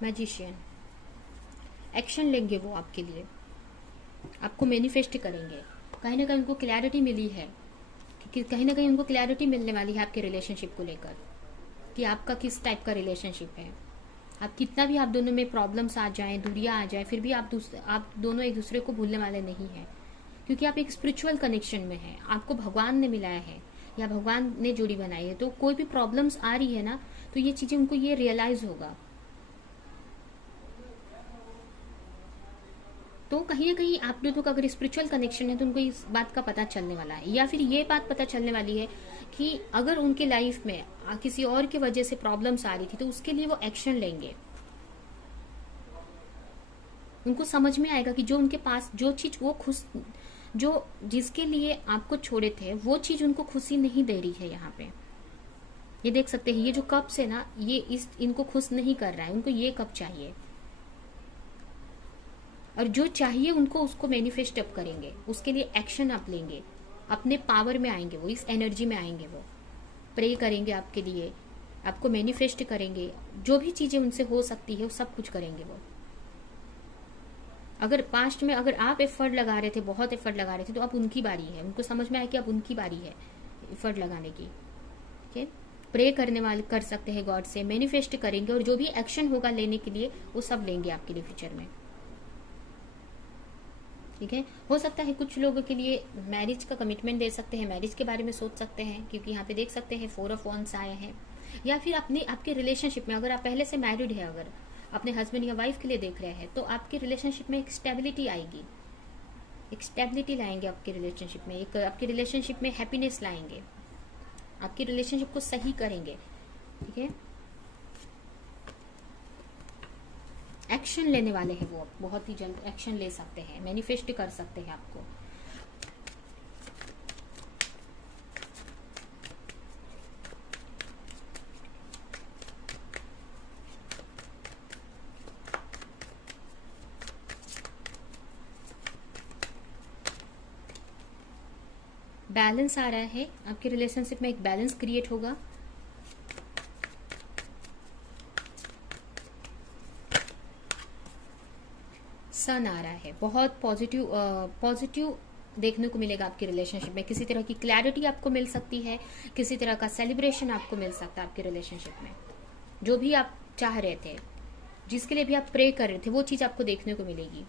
मैजिशियन, एक्शन लेंगे वो आपके लिए, आपको मैनिफेस्ट करेंगे। कहीं ना कहीं उनको क्लैरिटी मिली है, कि कहीं ना कहीं उनको क्लैरिटी मिलने वाली है आपके रिलेशनशिप को लेकर, कि आपका किस टाइप का रिलेशनशिप है। आप कितना भी आप दोनों में प्रॉब्लम्स आ जाएं, दूरियां आ जाए, फिर भी आप दोनों एक दूसरे को भूलने वाले नहीं हैं, क्योंकि आप एक स्पिरिचुअल कनेक्शन में हैं, आपको भगवान ने मिलाया है या भगवान ने जोड़ी बनाई है। तो कोई भी प्रॉब्लम्स आ रही है ना, तो ये चीज़ें उनको ये रियलाइज होगा, तो कहीं ना कहीं आप दोनों का अगर स्पिरिचुअल कनेक्शन है तो उनको इस बात का पता चलने वाला है, या फिर ये बात पता चलने वाली है कि अगर उनके लाइफ में किसी और की वजह से प्रॉब्लम्स आ रही थी तो उसके लिए वो एक्शन लेंगे। उनको समझ में आएगा कि जो उनके पास जो चीज वो खुश जो जिसके लिए आपको छोड़े थे वो चीज उनको खुशी नहीं दे रही है। यहाँ पे ये देख सकते हैं, ये जो कप्स है ना, ये इनको खुश नहीं कर रहा है, उनको ये कप चाहिए, और जो चाहिए उनको उसको मैनिफेस्ट अप करेंगे, उसके लिए एक्शन आप लेंगे, अपने पावर में आएंगे, वो इस एनर्जी में आएंगे, वो प्रे करेंगे आपके लिए, आपको मैनिफेस्ट करेंगे, जो भी चीजें उनसे हो सकती है वो सब कुछ करेंगे वो। अगर पास्ट में अगर आप एफर्ट लगा रहे थे, बहुत एफर्ट लगा रहे थे, तो अब उनकी बारी है, उनको समझ में आया कि अब उनकी बारी है एफर्ट लगाने की। ठीक है, प्रे करने वाले कर सकते हैं गॉड से, मैनिफेस्ट करेंगे, और जो भी एक्शन होगा लेने के लिए वो सब लेंगे आपके लिए फ्यूचर में। ठीक है, हो सकता है कुछ लोगों के लिए मैरिज का कमिटमेंट दे सकते हैं, मैरिज के बारे में सोच सकते हैं, क्योंकि यहाँ पे देख सकते हैं 4 ऑफ वॉन्ड्स आए हैं। या फिर अपने आपके रिलेशनशिप में, अगर आप पहले से मैरिड है, अगर अपने हस्बैंड या वाइफ के लिए देख रहे हैं, तो आपके रिलेशनशिप में एक स्टेबिलिटी आएगी, एक स्टेबिलिटी लाएंगे आपके रिलेशनशिप में, एक आपके रिलेशनशिप में हैप्पीनेस लाएंगे, आपकी रिलेशनशिप को सही करेंगे। ठीक है, एक्शन लेने वाले हैं वो, बहुत ही जल्द एक्शन ले सकते हैं, मैनिफेस्ट कर सकते हैं आपको। बैलेंस आ रहा है आपके रिलेशनशिप में, एक बैलेंस क्रिएट होगा। सन आ रहा है, बहुत पॉजिटिव देखने को मिलेगा आपके रिलेशनशिप में, किसी तरह की क्लैरिटी आपको मिल सकती है, किसी तरह का सेलिब्रेशन आपको मिल सकता है आपके रिलेशनशिप में। जो भी आप चाह रहे थे, जिसके लिए भी आप प्रे कर रहे थे, वो चीज आपको देखने को मिलेगी।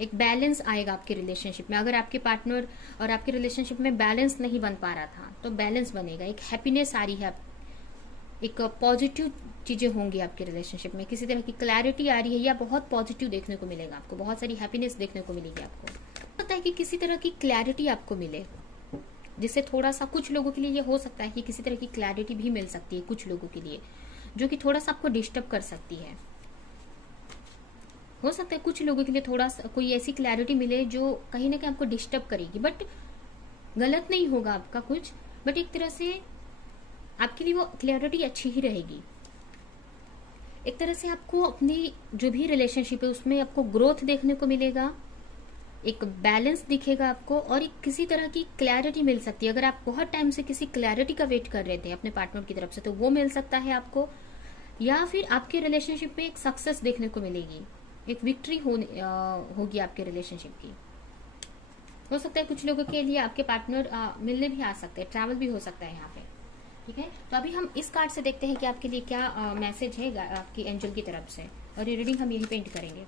एक बैलेंस आएगा आपके रिलेशनशिप में। अगर आपके पार्टनर और आपके रिलेशनशिप में बैलेंस नहीं बन पा रहा था, तो बैलेंस बनेगा, एक हैप्पीनेस आ रही है, एक पॉजिटिव चीजें होंगी आपके रिलेशनशिप में, किसी तरह की क्लैरिटी आ रही है, या बहुत पॉजिटिव देखने को मिलेगा आपको, बहुत सारी हैप्पीनेस देखने को मिलेगी आपको। पता है कि किसी तरह की क्लैरिटी आपको मिले, जिससे थोड़ा सा, कुछ लोगों के लिए ये हो सकता है कि किसी तरह की क्लैरिटी भी मिल सकती है कुछ लोगों के लिए, जो कि थोड़ा सा आपको डिस्टर्ब कर सकती है। हो सकता है कुछ लोगों के लिए थोड़ा सा कोई ऐसी क्लैरिटी मिले जो कहीं ना कहीं आपको डिस्टर्ब करेगी, बट गलत नहीं होगा आपका कुछ, बट एक तरह से आपके लिए वो क्लैरिटी अच्छी ही रहेगी। एक तरह से आपको अपनी जो भी रिलेशनशिप है उसमें आपको ग्रोथ देखने को मिलेगा, एक बैलेंस दिखेगा आपको, और एक किसी तरह की क्लैरिटी मिल सकती है। अगर आप बहुत टाइम से किसी क्लैरिटी का वेट कर रहे थे अपने पार्टनर की तरफ से, तो वो मिल सकता है आपको, या फिर आपके रिलेशनशिप में एक सक्सेस देखने को मिलेगी, एक विक्ट्री होगी आपके रिलेशनशिप की। हो सकता है कुछ लोगों के लिए आपके पार्टनर मिलने भी आ सकते हैं, ट्रैवल भी हो सकता है यहाँ पे। ठीक है, तो अभी हम इस कार्ड से देखते हैं कि आपके लिए क्या मैसेज है आपकी एंजल की तरफ से, और ये रीडिंग हम यही पेंट करेंगे।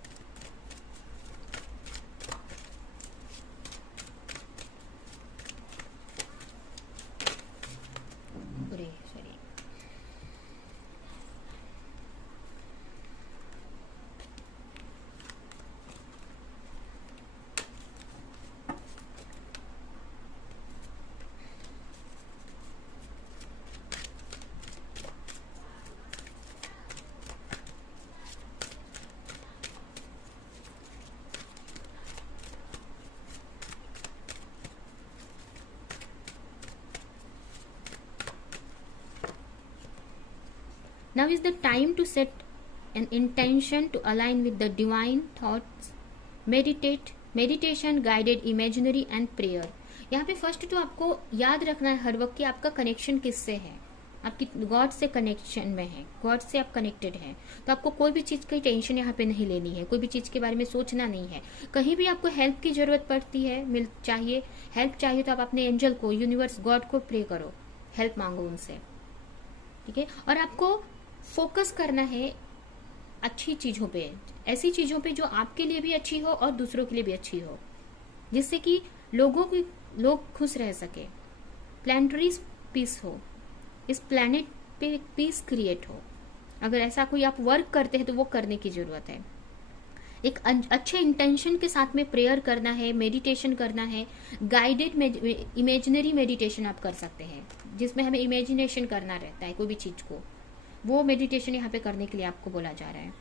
Now is the time to set an intention to align with the divine thoughts, meditation, guided imaginary and prayer. यहाँ पे फर्स्ट तो आपको याद रखना है हर वक्त कि आपका कनेक्शन किससे है, आपकी गॉड से कनेक्शन में है, गॉड से आप कनेक्टेड हैं। तो आपको कोई भी चीज़ की टेंशन यहाँ पे नहीं लेनी है, कोई भी चीज़ के बारे में सोचना नहीं है। कहीं भी आपको हेल्प की जरूरत पड़ती है, हेल्प चाहिए तो आप अपने एंजल को, यूनिवर्स, गॉड को प्रे करो, हेल्प मांगो उनसे। ठीक है, और आपको फोकस करना है अच्छी चीजों पे, ऐसी चीजों पे जो आपके लिए भी अच्छी हो और दूसरों के लिए भी अच्छी हो, जिससे कि लोग खुश रह सके, प्लैनेटरी पीस हो, इस प्लैनेट पे पीस क्रिएट हो। अगर ऐसा कोई आप वर्क करते हैं तो वो करने की जरूरत है। एक अच्छे इंटेंशन के साथ में प्रेयर करना है, मेडिटेशन करना है, गाइडेड इमेजिनरी मेडिटेशन आप कर सकते हैं, जिसमें हमें इमेजिनेशन करना रहता है कोई भी चीज को, वो मेडिटेशन यहाँ पे करने के लिए आपको बोला जा रहा है।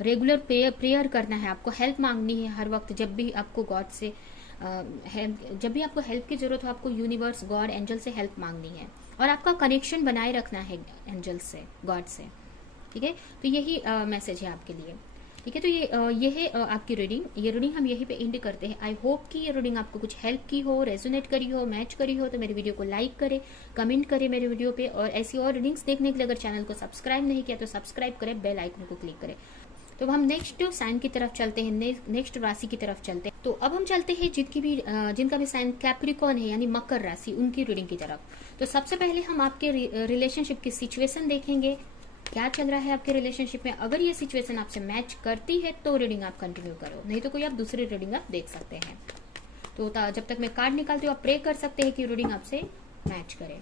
रेगुलर प्रेयर करना है आपको, हेल्प मांगनी है हर वक्त, जब भी आपको गॉड से जब भी आपको हेल्प की ज़रूरत हो, आपको यूनिवर्स, गॉड, एंजल से हेल्प मांगनी है और आपका कनेक्शन बनाए रखना है एंजल से, गॉड से। ठीक है, तो यही मैसेज है आपके लिए। ठीक है, तो ये है आपकी रीडिंग। ये रीडिंग हम यहीं पे एंड करते हैं। आई होप कि ये रीडिंग आपको कुछ हेल्प की हो, रेजोनेट करी हो, मैच करी हो। तो मेरे वीडियो को लाइक करें, कमेंट करें मेरे वीडियो पे, और ऐसी और रीडिंग्स देखने के लिए अगर चैनल को सब्सक्राइब नहीं किया तो सब्सक्राइब करें, बेल आइकन को क्लिक करें। तो हम नेक्स्ट साइन की तरफ चलते हैं, नेक्स्ट राशि की तरफ चलते हैं। तो अब हम चलते हैं जिनका भी साइन कैप्रिकॉर्न है, यानी मकर राशि, उनकी रीडिंग की तरफ। तो सबसे पहले हम आपके रिलेशनशिप की सिचुएशन देखेंगे, क्या चल रहा है आपके रिलेशनशिप में। अगर ये सिचुएशन आपसे मैच करती है तो रीडिंग आप कंटिन्यू करो, नहीं तो कोई आप दूसरी रीडिंग आप देख सकते हैं। तो जब तक मैं कार्ड निकालती हूँ आप प्रे कर सकते हैं कि रीडिंग आपसे मैच करे।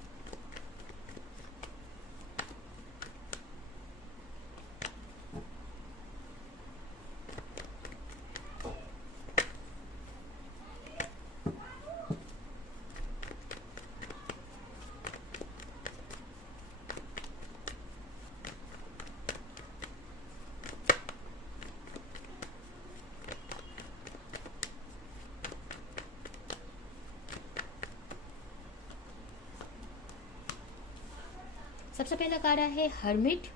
सबसे पहला कार्ड है hermit,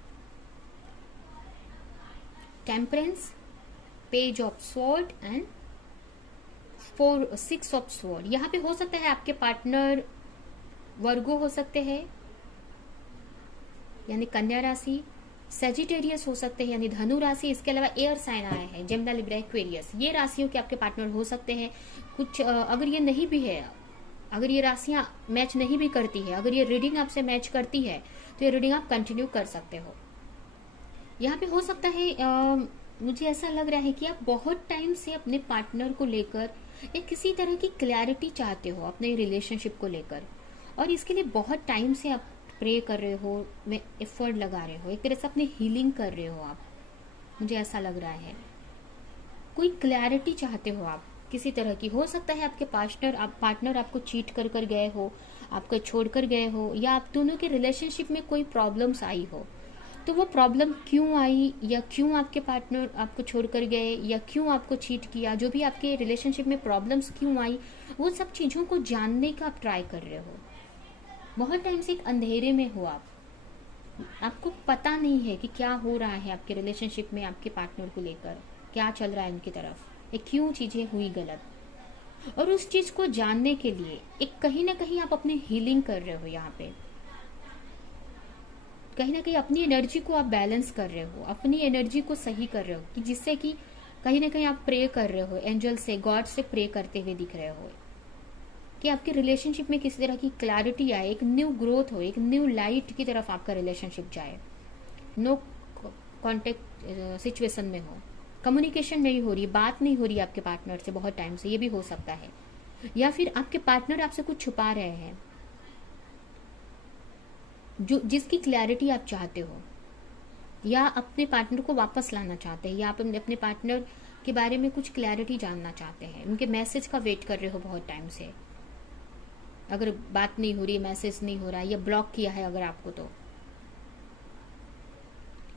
temperance, page of sword and 6 of sword. यहाँ पे हो सकता है आपके पार्टनर वर्गो हो सकते हैं, यानी कन्या राशि, सेजिटेरियस हो सकते हैं यानी धनु राशि। इसके अलावा एयर साइन आया है, जेमिनी, लिब्रा, एक्वेरियस। ये राशियों के आपके पार्टनर हो सकते हैं। कुछ अगर ये नहीं भी है, अगर ये राशियां मैच नहीं भी करती है, अगर ये रीडिंग आपसे मैच करती है तो ये रीडिंग आप कंटिन्यू कर सकते हो। यहाँ पे हो सकता है मुझे ऐसा लग रहा है कि आप बहुत टाइम से अपने पार्टनर को लेकर एक किसी तरह की क्लैरिटी चाहते हो अपने रिलेशनशिप को लेकर, और इसके लिए बहुत टाइम से आप प्रे कर रहे हो, में एफर्ट लगा रहे हो, एक तरह से अपनी हीलिंग कर रहे हो आप, मुझे ऐसा लग रहा है। कोई क्लैरिटी चाहते हो आप किसी तरह की। हो सकता है आपके पार्टनर आपको चीट कर कर गए हो, आपको छोड़कर गए हो, या आप दोनों के रिलेशनशिप में कोई प्रॉब्लम्स आई हो। तो वो प्रॉब्लम क्यों आई, या क्यों आपके पार्टनर आपको छोड़कर गए, या क्यों आपको चीट किया, जो भी आपके रिलेशनशिप में प्रॉब्लम्स क्यों आई, वो सब चीज़ों को जानने का आप ट्राई कर रहे हो। बहुत टाइम से एक अंधेरे में हो आप, आपको पता नहीं है कि क्या हो रहा है आपके रिलेशनशिप में, आपके पार्टनर को लेकर क्या चल रहा है उनकी तरफ, या क्यों चीज़ें हुई गलत। और उस चीज़ को जानने के लिए एक कहीं ना कहीं आप अपनी हीलिंग कर रहे हो। यहाँ पे कहीं ना कहीं अपनी एनर्जी को आप बैलेंस कर रहे हो, अपनी एनर्जी को सही कर रहे हो, कि जिससे कि कहीं ना कहीं आप प्रे कर रहे हो, एंजल से, गॉड से प्रे करते हुए दिख रहे हो कि आपके रिलेशनशिप में किसी तरह की क्लैरिटी आए, एक न्यू ग्रोथ हो, एक न्यू लाइट की तरफ आपका रिलेशनशिप जाए। नो कॉन्टेक्ट सिचुएशन में हो, कम्युनिकेशन नहीं हो रही, बात नहीं हो रही आपके पार्टनर से बहुत टाइम से, ये भी हो सकता है। या फिर आपके पार्टनर आपसे कुछ छुपा रहे हैं, जिसकी क्लैरिटी आप चाहते हो, या अपने पार्टनर को वापस लाना चाहते हैं, या आप अपने पार्टनर के बारे में कुछ क्लैरिटी जानना चाहते हैं, उनके मैसेज का वेट कर रहे हो बहुत टाइम से। अगर बात नहीं हो रही, मैसेज नहीं हो रहा है, या ब्लॉक किया है अगर आपको, तो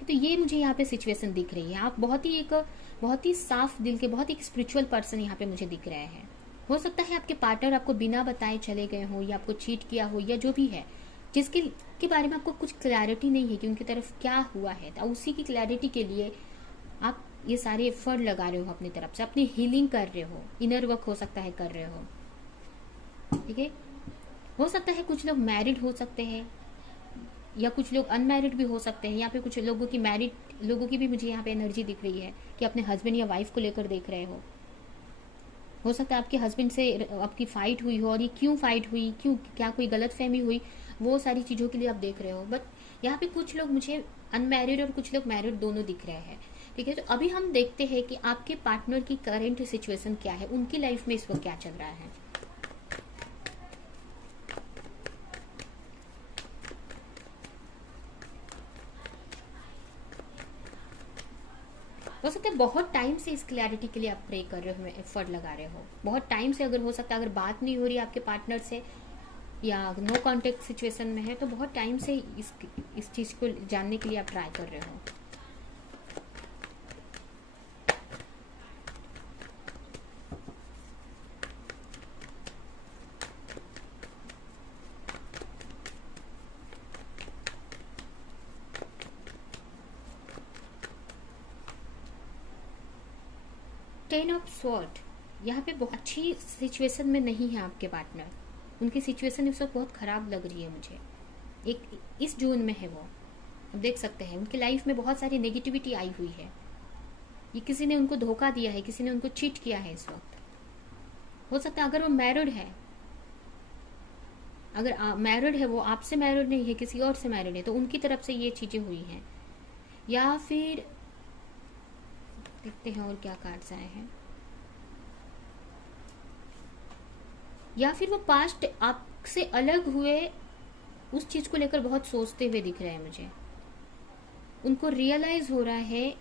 ये मुझे यहाँ पे सिचुएशन दिख रही है। आप बहुत ही साफ दिल के, बहुत ही स्पिरिचुअल पर्सन यहाँ पे मुझे दिख रहे हैं। हो सकता है आपके पार्टनर आपको बिना बताए चले गए हो, या आपको चीट किया हो, या जो भी है, जिसके के बारे में आपको कुछ क्लैरिटी नहीं है कि उनकी तरफ क्या हुआ है। तो उसी की क्लैरिटी के लिए आप ये सारे एफर्ट लगा रहे हो अपनी तरफ से, अपनी हीलिंग कर रहे हो, इनर वर्क हो सकता है कर रहे हो। ठीक है, हो सकता है कुछ लोग मैरिड हो सकते हैं, या कुछ लोग अनमैरिड भी हो सकते हैं। यहाँ पे कुछ लोगों की, मैरिड लोगों की भी मुझे यहाँ पे एनर्जी दिख रही है कि अपने हस्बैंड या वाइफ को लेकर देख रहे हो सकता है आपके हस्बैंड से आपकी फाइट हुई हो, और ये क्यों फाइट हुई, क्यों, क्या कोई गलत फहमी हुई, वो सारी चीज़ों के लिए आप देख रहे हो। बट यहाँ पे कुछ लोग मुझे अनमैरिड और कुछ लोग मैरिड दोनों दिख रहे हैं। ठीक है, तो अभी हम देखते हैं कि आपके पार्टनर की करेंट सिचुएशन क्या है, उनकी लाइफ में इस वक्त क्या चल रहा है। हो सकता है बहुत टाइम से इस क्लैरिटी के लिए आप प्रे कर रहे हो, एफर्ट लगा रहे हो बहुत टाइम से। अगर हो सकता है अगर बात नहीं हो रही आपके पार्टनर से, या नो कांटेक्ट सिचुएशन में है, तो बहुत टाइम से इस चीज़ को जानने के लिए आप ट्राई कर रहे हो। 10 ऑफ स्वॉर्ड, यहाँ पे बहुत अच्छी सिचुएशन में नहीं है आपके पार्टनर। उनकी सिचुएशन इस वक्त बहुत ख़राब लग रही है मुझे। एक इस जोन में है वो, आप देख सकते हैं उनकी लाइफ में बहुत सारी नेगेटिविटी आई हुई है। ये किसी ने उनको धोखा दिया है, किसी ने उनको चीट किया है इस वक्त। हो सकता है अगर वो मैरिड है, अगर मैरिड है, वो आपसे मैरिड नहीं है, किसी और से मैरिड है, तो उनकी तरफ से ये चीज़ें हुई हैं। या फिर देखते हैं और क्या कार्ड्स आए हैं। या फिर वो पास्ट आपसे अलग हुए, उस चीज़ को लेकर बहुत सोचते हुए दिख रहे हैं मुझे। उनको रियलाइज हो रहा है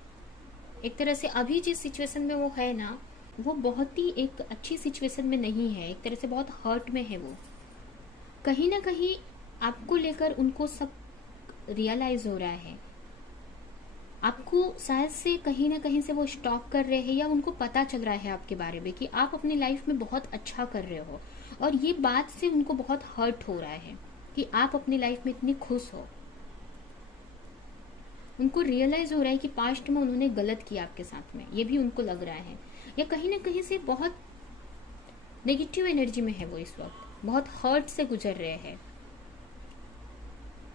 एक तरह से अभी जिस सिचुएशन में वो है ना, वो बहुत ही एक अच्छी सिचुएशन में नहीं है। एक तरह से बहुत हर्ट में है वो। कहीं ना कहीं आपको लेकर उनको सब रियलाइज हो रहा है। आपको शायद से कहीं ना कहीं से वो स्टॉक कर रहे हैं, या उनको पता चल रहा है आपके बारे में कि आप अपनी लाइफ में बहुत अच्छा कर रहे हो, और ये बात से उनको बहुत हर्ट हो रहा है कि आप अपनी लाइफ में इतनी खुश हो। उनको रियलाइज हो रहा है कि पास्ट में उन्होंने गलत किया आपके साथ में, ये भी उनको लग रहा है। या कहीं ना कहीं से बहुत नेगेटिव एनर्जी में है वो इस वक्त, बहुत हर्ट से गुजर रहे हैं,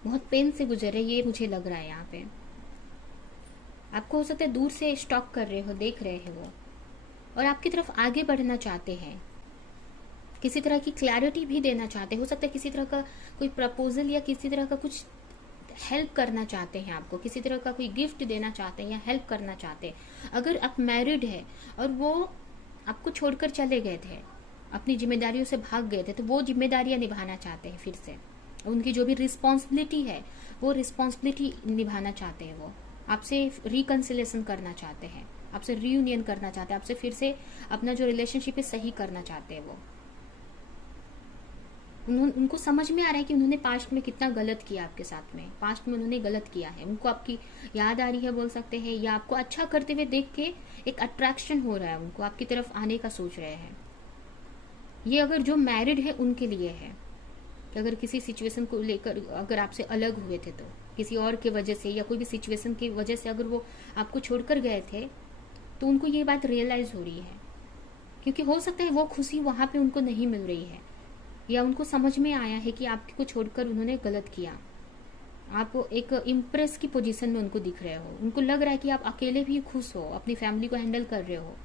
बहुत पेन से गुजर रहे हैं, ये मुझे लग रहा है यहाँ पे। आपको हो सकता है दूर से स्टॉक कर रहे हो, देख रहे हैं वो, और आपकी तरफ आगे बढ़ना चाहते हैं, किसी तरह की क्लैरिटी भी देना चाहते हैं। हो सकता है किसी तरह का कोई प्रपोजल या किसी तरह का कुछ हेल्प करना चाहते हैं आपको, किसी तरह का कोई गिफ्ट देना चाहते हैं या हेल्प करना चाहते हैं। अगर आप मैरिड है और वो आपको छोड़कर चले गए थे, अपनी जिम्मेदारियों से भाग गए थे, तो वो जिम्मेदारियां निभाना चाहते हैं फिर से। उनकी जो भी रिस्पॉन्सिबिलिटी है वो रिस्पॉन्सिबिलिटी निभाना चाहते हैं। वो आपसे रिकन्सिलेशन करना चाहते हैं, आपसे रीयूनियन करना चाहते हैं, आपसे फिर से अपना जो रिलेशनशिप है सही करना चाहते हैं वो। उनको समझ में आ रहा है कि उन्होंने पास्ट में कितना गलत किया आपके साथ में, पास्ट में उन्होंने गलत किया है। उनको आपकी याद आ रही है बोल सकते हैं, या आपको अच्छा करते हुए देख के एक अट्रैक्शन हो रहा है, उनको आपकी तरफ आने का सोच रहे हैं। ये अगर जो मैरिड है उनके लिए है कि अगर किसी सिचुएशन को लेकर अगर आपसे अलग हुए थे, तो किसी और के वजह से या कोई भी सिचुएशन की वजह से अगर वो आपको छोड़कर गए थे, तो उनको ये बात रियलाइज हो रही है। क्योंकि हो सकता है वो खुशी वहां पे उनको नहीं मिल रही है, या उनको समझ में आया है कि आपको छोड़कर उन्होंने गलत किया। आप एक इम्प्रेस की पोजीशन में उनको दिख रहे हो, उनको लग रहा है कि आप अकेले भी खुश हो, अपनी फैमिली को हैंडल कर रहे हो।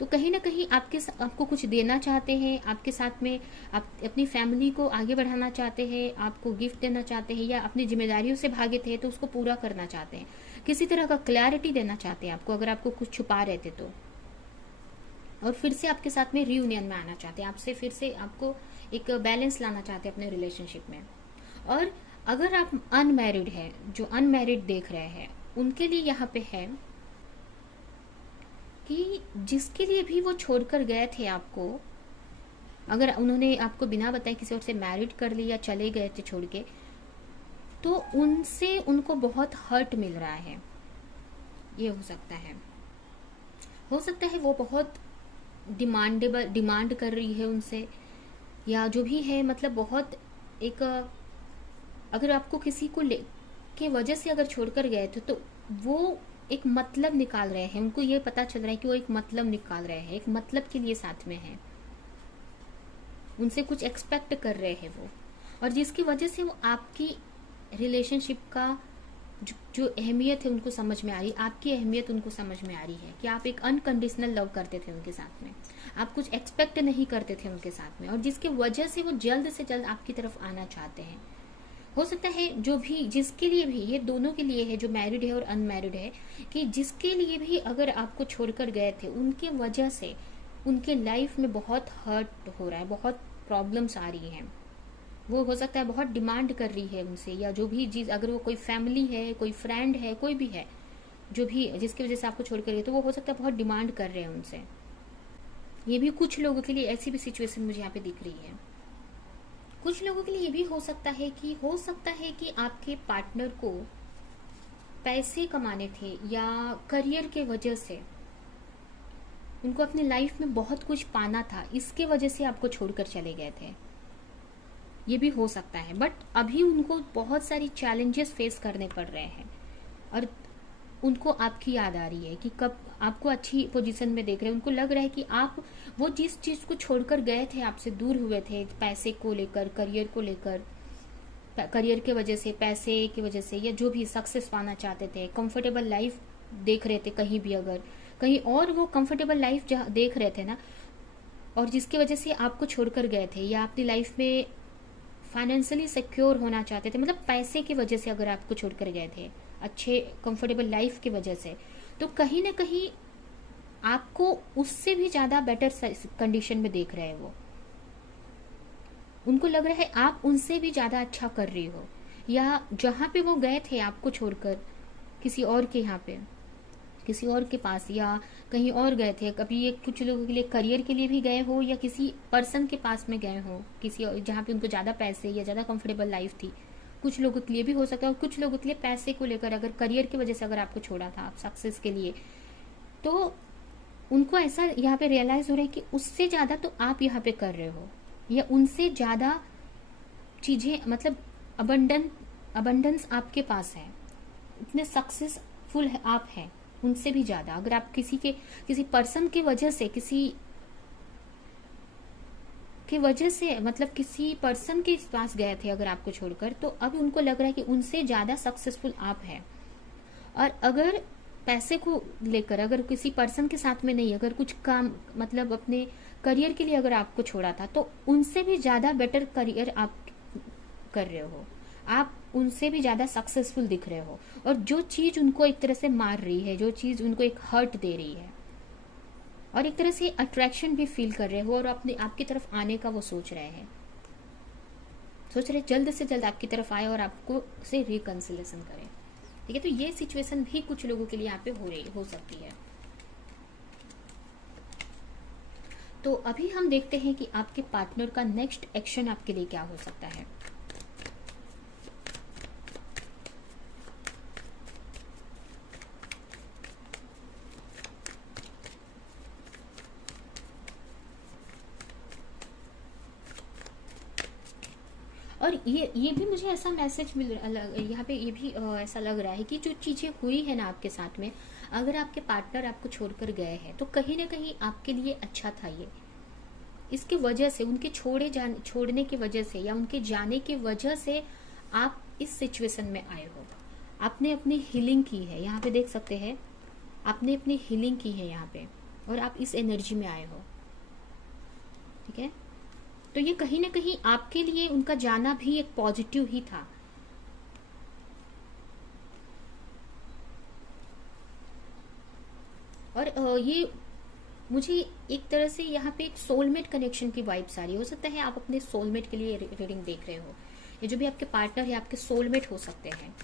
तो कहीं ना कहीं आपको कुछ देना चाहते हैं, आपके साथ में आप अपनी फैमिली को आगे बढ़ाना चाहते हैं, आपको गिफ्ट देना चाहते हैं, या अपनी जिम्मेदारियों से भागे थे तो उसको पूरा करना चाहते हैं, किसी तरह का क्लैरिटी देना चाहते हैं आपको, अगर आपको कुछ छुपा रहे थे तो। और फिर से आपके साथ में रियूनियन में आना चाहते हैं, आपसे फिर से आपको एक बैलेंस लाना चाहते हैं अपने रिलेशनशिप में। और अगर आप अनमैरिड है, जो अनमैरिड देख रहे हैं, उनके लिए यहाँ पे है कि जिसके लिए भी वो छोड़कर गए थे आपको, अगर उन्होंने आपको बिना बताए किसी और से मैरिड कर लिया, चले गए थे छोड़ के, तो उनसे उनको बहुत हर्ट मिल रहा है। ये हो सकता है वो बहुत डिमांड कर रही है उनसे, या जो भी है, मतलब बहुत एक, अगर आपको किसी को के वजह से अगर छोड़कर गए थे, तो वो एक मतलब निकाल रहे हैं। उनको ये पता चल रहा है कि वो एक मतलब निकाल रहे हैं, एक मतलब के लिए साथ में है, उनसे कुछ एक्सपेक्ट कर रहे हैं वो, और जिसकी वजह से वो आपकी रिलेशनशिप का जो अहमियत है उनको समझ में आ रही है, आपकी अहमियत उनको समझ में आ रही है कि आप एक अनकंडीशनल लव करते थे उनके साथ में, आप कुछ एक्सपेक्ट नहीं करते थे उनके साथ में, और जिसकी वजह से वो जल्द से जल्द आपकी तरफ आना चाहते हैं। हो सकता है जो भी, जिसके लिए भी, ये दोनों के लिए है, जो मैरिड है और अनमैरिड है, कि जिसके लिए भी अगर आपको छोड़कर गए थे, उनके वजह से उनके लाइफ में बहुत हर्ट हो रहा है, बहुत प्रॉब्लम्स आ रही हैं। वो हो सकता है बहुत डिमांड कर रही है उनसे, या जो भी चीज़, अगर वो कोई फैमिली है, कोई फ्रेंड है, कोई भी है, जो भी जिसकी वजह से आपको छोड़कर गए, तो वो हो सकता है बहुत डिमांड कर रहे हैं उनसे। ये भी कुछ लोगों के लिए ऐसी भी सिचुएशन मुझे यहाँ पे दिख रही है। कुछ लोगों के लिए ये भी हो सकता है कि आपके पार्टनर को पैसे कमाने थे, या करियर के वजह से उनको अपनी लाइफ में बहुत कुछ पाना था, इसके वजह से आपको छोड़कर चले गए थे। ये भी हो सकता है, बट अभी उनको बहुत सारी चैलेंजेस फेस करने पड़ रहे हैं, और उनको आपकी याद आ रही है कि कब आपको अच्छी पोजीशन में देख रहे हैं, उनको लग रहा है कि आप वो जिस चीज को छोड़कर गए थे, आपसे दूर हुए थे, पैसे को लेकर, करियर को लेकर, करियर के वजह से, पैसे की वजह से, या जो भी सक्सेस पाना चाहते थे, कंफर्टेबल लाइफ देख रहे थे कहीं भी, अगर कहीं और वो कंफर्टेबल लाइफ देख रहे थे ना, और जिसकी वजह से आपको छोड़कर गए थे, या अपनी लाइफ में फाइनेंशियली सिक्योर होना चाहते थे, मतलब पैसे की वजह से अगर आपको छोड़कर गए थे, अच्छे कंफर्टेबल लाइफ की वजह से, तो कहीं ना कहीं आपको उससे भी ज्यादा बेटर कंडीशन में देख रहे हैं वो। उनको लग रहा है आप उनसे भी ज्यादा अच्छा कर रही हो, या जहां पे वो गए थे आपको छोड़कर, किसी और के यहाँ पे, किसी और के पास, या कहीं और गए थे कभी, ये कुछ लोगों के लिए करियर के लिए भी गए हो, या किसी पर्सन के पास में गए हो, किसी जहाँ पे उनको ज्यादा पैसे या ज्यादा कंफर्टेबल लाइफ थी। कुछ लोगों के लिए भी हो सकता है, और कुछ लोगों के लिए पैसे को लेकर, अगर करियर की वजह से अगर आपको छोड़ा था, आप सक्सेस के लिए, तो उनको ऐसा यहाँ पे रियलाइज हो रहा है कि उससे ज्यादा तो आप यहाँ पे कर रहे हो, या उनसे ज्यादा चीजें, मतलब अबंडेंस आपके पास है, इतने सक्सेसफुल है आप हैं उनसे भी ज्यादा। अगर आप किसी पर्सन की वजह से, मतलब किसी पर्सन के पास गए थे अगर आपको छोड़कर, तो अब उनको लग रहा है कि उनसे ज्यादा सक्सेसफुल आप हैं। और अगर पैसे को लेकर, अगर किसी पर्सन के साथ में नहीं, अगर कुछ काम, मतलब अपने करियर के लिए अगर आपको छोड़ा था, तो उनसे भी ज्यादा बेटर करियर आप कर रहे हो, आप उनसे भी ज्यादा सक्सेसफुल दिख रहे हो। और जो चीज उनको एक तरह से मार रही है, जो चीज उनको एक हर्ट दे रही है, और एक तरह से अट्रैक्शन भी फील कर रहे हो, और अपने आपकी तरफ आने का वो सोच रहे जल्द से जल्द आपकी तरफ आए और आपको से रिकंसिलेशन करें। ठीक है, तो ये सिचुएशन भी कुछ लोगों के लिए यहाँ पे हो सकती है। तो अभी हम देखते हैं कि आपके पार्टनर का नेक्स्ट एक्शन आपके लिए क्या हो सकता है। और ये भी मुझे ऐसा मैसेज मिल यहाँ पे, ये भी ऐसा लग रहा है कि जो चीजें हुई है ना आपके साथ में, अगर आपके पार्टनर आपको छोड़कर गए हैं, तो कहीं ना कहीं आपके लिए अच्छा था ये। इसकी वजह से, उनके छोड़ने की वजह से, या उनके जाने की वजह से आप इस सिचुएशन में आए हो। आपने अपनी हीलिंग की है, यहाँ पे देख सकते हैं, आपने अपनी हीलिंग की है यहाँ पे, और आप इस एनर्जी में आए हो। ठीक है, तो ये कहीं ना कहीं आपके लिए उनका जाना भी एक पॉजिटिव ही था। और ये मुझे एक तरह से यहाँ पे एक सोलमेट कनेक्शन की वाइब्स आ रही है। हो सकता है आप अपने सोलमेट के लिए रीडिंग देख रहे हो, ये जो भी आपके पार्टनर है आपके सोलमेट हो सकते हैं।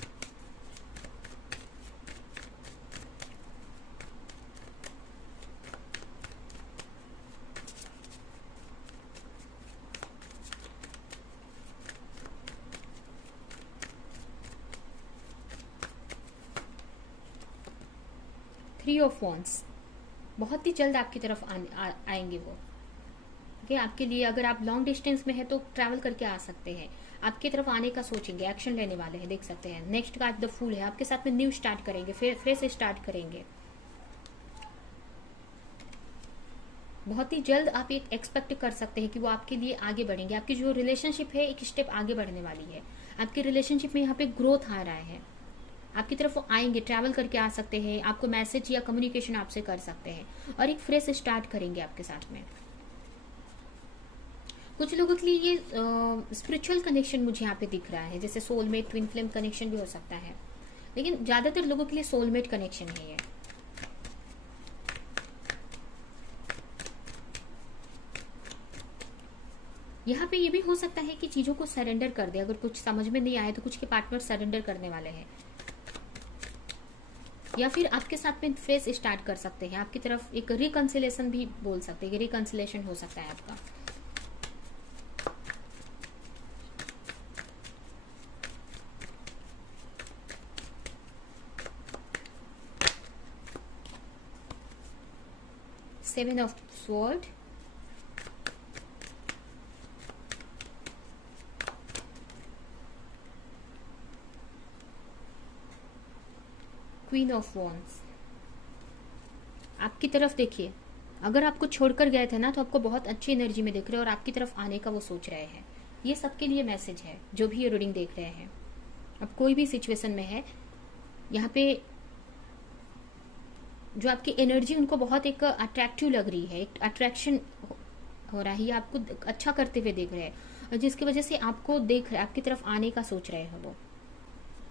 थ्री ऑफ वॉन्ड्स, बहुत ही जल्द आपकी तरफ आएंगे वो। ठीक है, आपके लिए, अगर आप लॉन्ग डिस्टेंस में है तो ट्रैवल करके आ सकते हैं, आपकी तरफ आने का सोचेंगे, एक्शन लेने वाले हैं। देख सकते हैं नेक्स्ट कार्ड द फूल है, आपके साथ में न्यू स्टार्ट करेंगे, फिर से स्टार्ट करेंगे। बहुत ही जल्द आप एक एक्सपेक्ट कर सकते हैं कि वो आपके लिए आगे बढ़ेंगे। आपकी जो रिलेशनशिप है एक स्टेप आगे बढ़ने वाली है, आपकी रिलेशनशिप में यहाँ पे ग्रोथ आ रहा है, आपकी तरफ वो आएंगे, ट्रैवल करके आ सकते हैं, आपको मैसेज या कम्युनिकेशन आपसे कर सकते हैं, और एक फ्रेश स्टार्ट करेंगे आपके साथ में। कुछ लोगों के लिए ये स्पिरिचुअल कनेक्शन मुझे यहाँ पे दिख रहा है, जैसे सोलमेट, ट्विन फ्लेम कनेक्शन भी हो सकता है, लेकिन ज्यादातर लोगों के लिए सोलमेट कनेक्शन है ये। यहाँ पे ये भी हो सकता है कि चीजों को सरेंडर कर दे, अगर कुछ समझ में नहीं आए तो कुछ के पार्टनर सरेंडर करने वाले हैं, या फिर आपके साथ में फ्रेश स्टार्ट कर सकते हैं, आपकी तरफ एक रिकंसिलेशन भी बोल सकते हैं, रिकंसिलेशन हो सकता है आपका। Seven of sword, queen of wands. आपकी तरफ देखिए, अगर आपको छोड़कर गए थे ना तो आपको बहुत अच्छी एनर्जी में दिख रहे हैं और आपकी तरफ आने का वो सोच रहे हैं। ये सबके लिए मैसेज है जो भी ये रीडिंग देख रहे हैं। अब कोई भी सिचुएशन में है, यहाँ पे जो आपकी एनर्जी उनको बहुत एक अट्रैक्टिव लग रही है, एक अट्रैक्शन हो रहा है, ये आपको अच्छा करते हुए देख रहे हैं और जिसकी वजह से आपको देख रहे हैं, आपकी तरफ आने का सोच रहे हैं वो।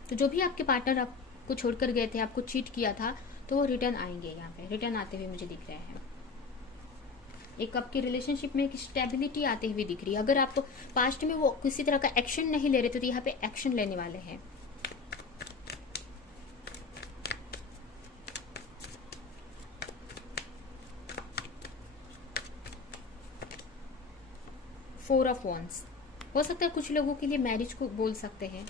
तो जो भी आपके पार्टनर आपको छोड़कर गए थे, आपको चीट किया था, तो वो रिटर्न आएंगे, यहाँ पे रिटर्न आते हुए मुझे दिख रहे हैं। एक आपकी रिलेशनशिप में एक स्टेबिलिटी आते हुए दिख रही है। अगर आप पास्ट में वो किसी तरह का एक्शन नहीं ले रहे थे तो यहाँ पे एक्शन लेने वाले हैं। Four of wands. हो सकता है कुछ लोगों के लिए मैरिज को बोल सकते हैं,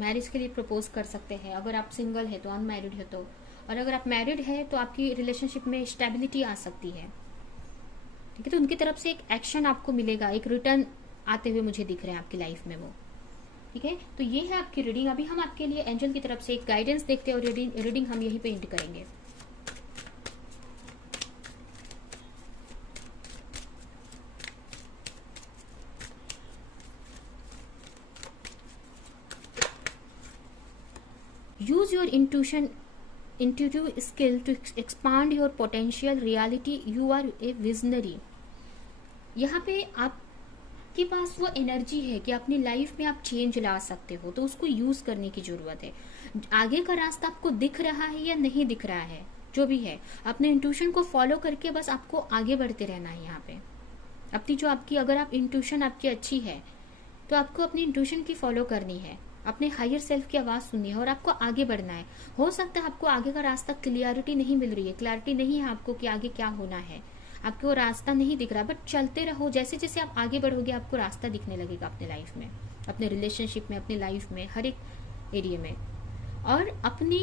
मैरिज के लिए प्रपोज कर सकते हैं। अगर आप सिंगल है तो, अनमैरिड है तो, और अगर आप मैरिड है तो आपकी रिलेशनशिप में स्टेबिलिटी आ सकती है। ठीक है, तो उनकी तरफ से एक एक्शन आपको मिलेगा, एक रिटर्न आते हुए मुझे दिख रहे हैं आपकी लाइफ में वो। ठीक है, तो ये है आपकी रीडिंग। अभी हम आपके लिए एंजल की तरफ से एक गाइडेंस देखते हैं और रीडिंग हम यहीं पे एंड करेंगे। Use your intuitive skill to expand your potential reality. You are a visionary. यहाँ पे आपके पास वो एनर्जी है कि अपनी लाइफ में आप चेंज ला सकते हो, तो उसको यूज करने की जरूरत है। आगे का रास्ता आपको दिख रहा है या नहीं दिख रहा है, जो भी है, अपने इंट्यूशन को फॉलो करके बस आपको आगे बढ़ते रहना है। यहाँ पे अपनी जो आपकी, अगर आप इंट्यूशन आपकी अच्छी है तो आपको अपनी इंट्यूशन की फॉलो करनी है, अपने हायर सेल्फ की आवाज सुननी है और आपको आगे बढ़ना है। हो सकता है आपको आगे का रास्ता क्लियरिटी नहीं मिल रही है, क्लैरिटी नहीं है आपको कि आगे क्या होना है, आपको वो रास्ता नहीं दिख रहा, बट चलते रहो। जैसे जैसे आप आगे बढ़ोगे आपको रास्ता दिखने लगेगा अपने लाइफ में, अपने रिलेशनशिप में, अपनी लाइफ में, हर एक एरिया में। और अपनी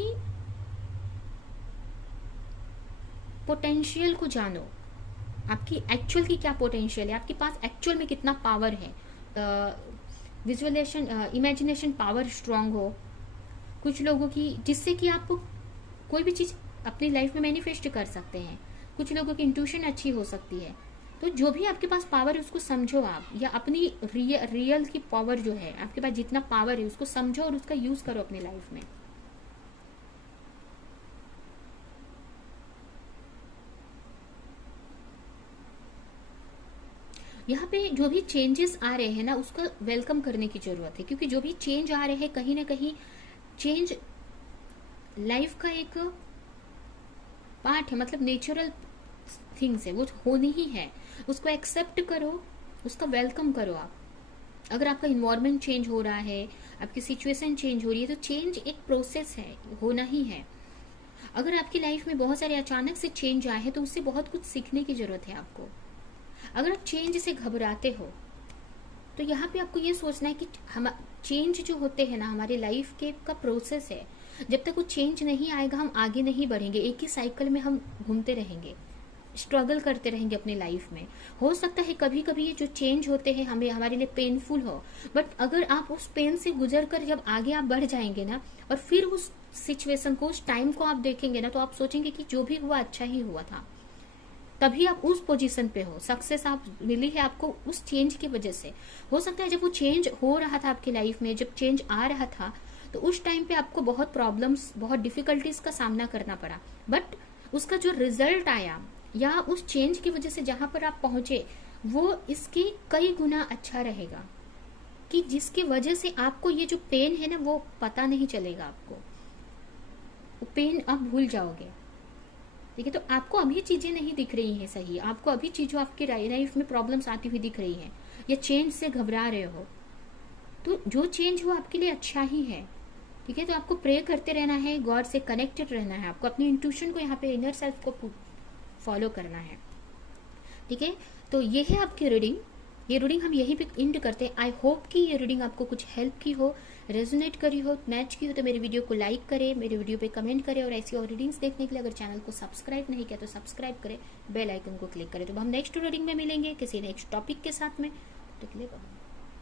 पोटेंशियल को जानो, आपकी एक्चुअल की क्या पोटेंशियल है, आपके पास एक्चुअल में कितना पावर है। विजुअलाइजेशन, इमेजिनेशन पावर स्ट्रांग हो कुछ लोगों की, जिससे कि आप कोई भी चीज अपनी लाइफ में मैनिफेस्ट कर सकते हैं। कुछ लोगों की इंट्यूशन अच्छी हो सकती है। तो जो भी आपके पास पावर है उसको समझो आप, या अपनी रियल की पावर जो है, आपके पास जितना पावर है उसको समझो और उसका यूज करो अपनी लाइफ में। यहाँ पे जो भी चेंजेस आ रहे हैं ना, उसको वेलकम करने की जरूरत है, क्योंकि जो भी चेंज आ रहे हैं कहीं ना कहीं चेंज लाइफ का एक पार्ट है, मतलब नेचुरल थिंग्स है, वो होनी ही है। उसको एक्सेप्ट करो, उसका वेलकम करो आप। अगर आपका इन्वायरमेंट चेंज हो रहा है, आपकी सिचुएशन चेंज हो रही है, तो चेंज एक प्रोसेस है, होना ही है। अगर आपकी लाइफ में बहुत सारे अचानक से चेंज आए हैं तो उससे बहुत कुछ सीखने की जरूरत है आपको। अगर आप चेंज से घबराते हो तो यहाँ पे आपको ये सोचना है कि हम चेंज जो होते हैं ना, हमारे लाइफ के का प्रोसेस है। जब तक वो चेंज नहीं आएगा हम आगे नहीं बढ़ेंगे, एक ही साइकिल में हम घूमते रहेंगे, स्ट्रगल करते रहेंगे अपनी लाइफ में। हो सकता है कभी कभी ये जो चेंज होते हैं हमें, हमारे लिए पेनफुल हो, बट अगर आप उस पेन से गुजर कर जब आगे आप बढ़ जाएंगे ना, और फिर उस सिचुएशन को, उस टाइम को आप देखेंगे ना, तो आप सोचेंगे कि जो भी हुआ अच्छा ही हुआ था। तभी आप उस पोजीशन पे हो, सक्सेस आप मिली है आपको उस चेंज की वजह से। हो सकता है जब वो चेंज हो रहा था आपकी लाइफ में, जब चेंज आ रहा था, तो उस टाइम पे आपको बहुत प्रॉब्लम्स, बहुत डिफिकल्टीज का सामना करना पड़ा, बट उसका जो रिजल्ट आया या उस चेंज की वजह से जहां पर आप पहुंचे, वो इसके कई गुना अच्छा रहेगा, कि जिसकी वजह से आपको ये जो पेन है ना वो पता नहीं चलेगा आपको, वो पेन आप भूल जाओगे। ठीक है, तो आपको अभी चीजें नहीं दिख रही हैं सही, आपको अभी चीजों, आपकी लाइफ में प्रॉब्लम्स आती हुई दिख रही हैं, या चेंज से घबरा रहे हो, तो जो चेंज हो आपके लिए अच्छा ही है। ठीक है, तो आपको प्रे करते रहना है, गॉड से कनेक्टेड रहना है, आपको अपनी इंट्यूशन को, यहाँ पे इनर सेल्फ को फॉलो करना है। ठीक है, तो ये है आपकी रीडिंग। ये रीडिंग हम यहीं पे एंड करते हैं। आई होप कि ये रीडिंग आपको कुछ हेल्प की हो, रेजोनेट करी हो, मैच की हो, तो मेरे वीडियो को लाइक करें, मेरे वीडियो पे कमेंट करें, और ऐसी और रीडिंग्स देखने के लिए अगर चैनल को सब्सक्राइब नहीं किया तो सब्सक्राइब करें, बेल आइकन को क्लिक करें। तो हम नेक्स्ट रीडिंग में मिलेंगे किसी नेक्स्ट टॉपिक के साथ में। तो के लिए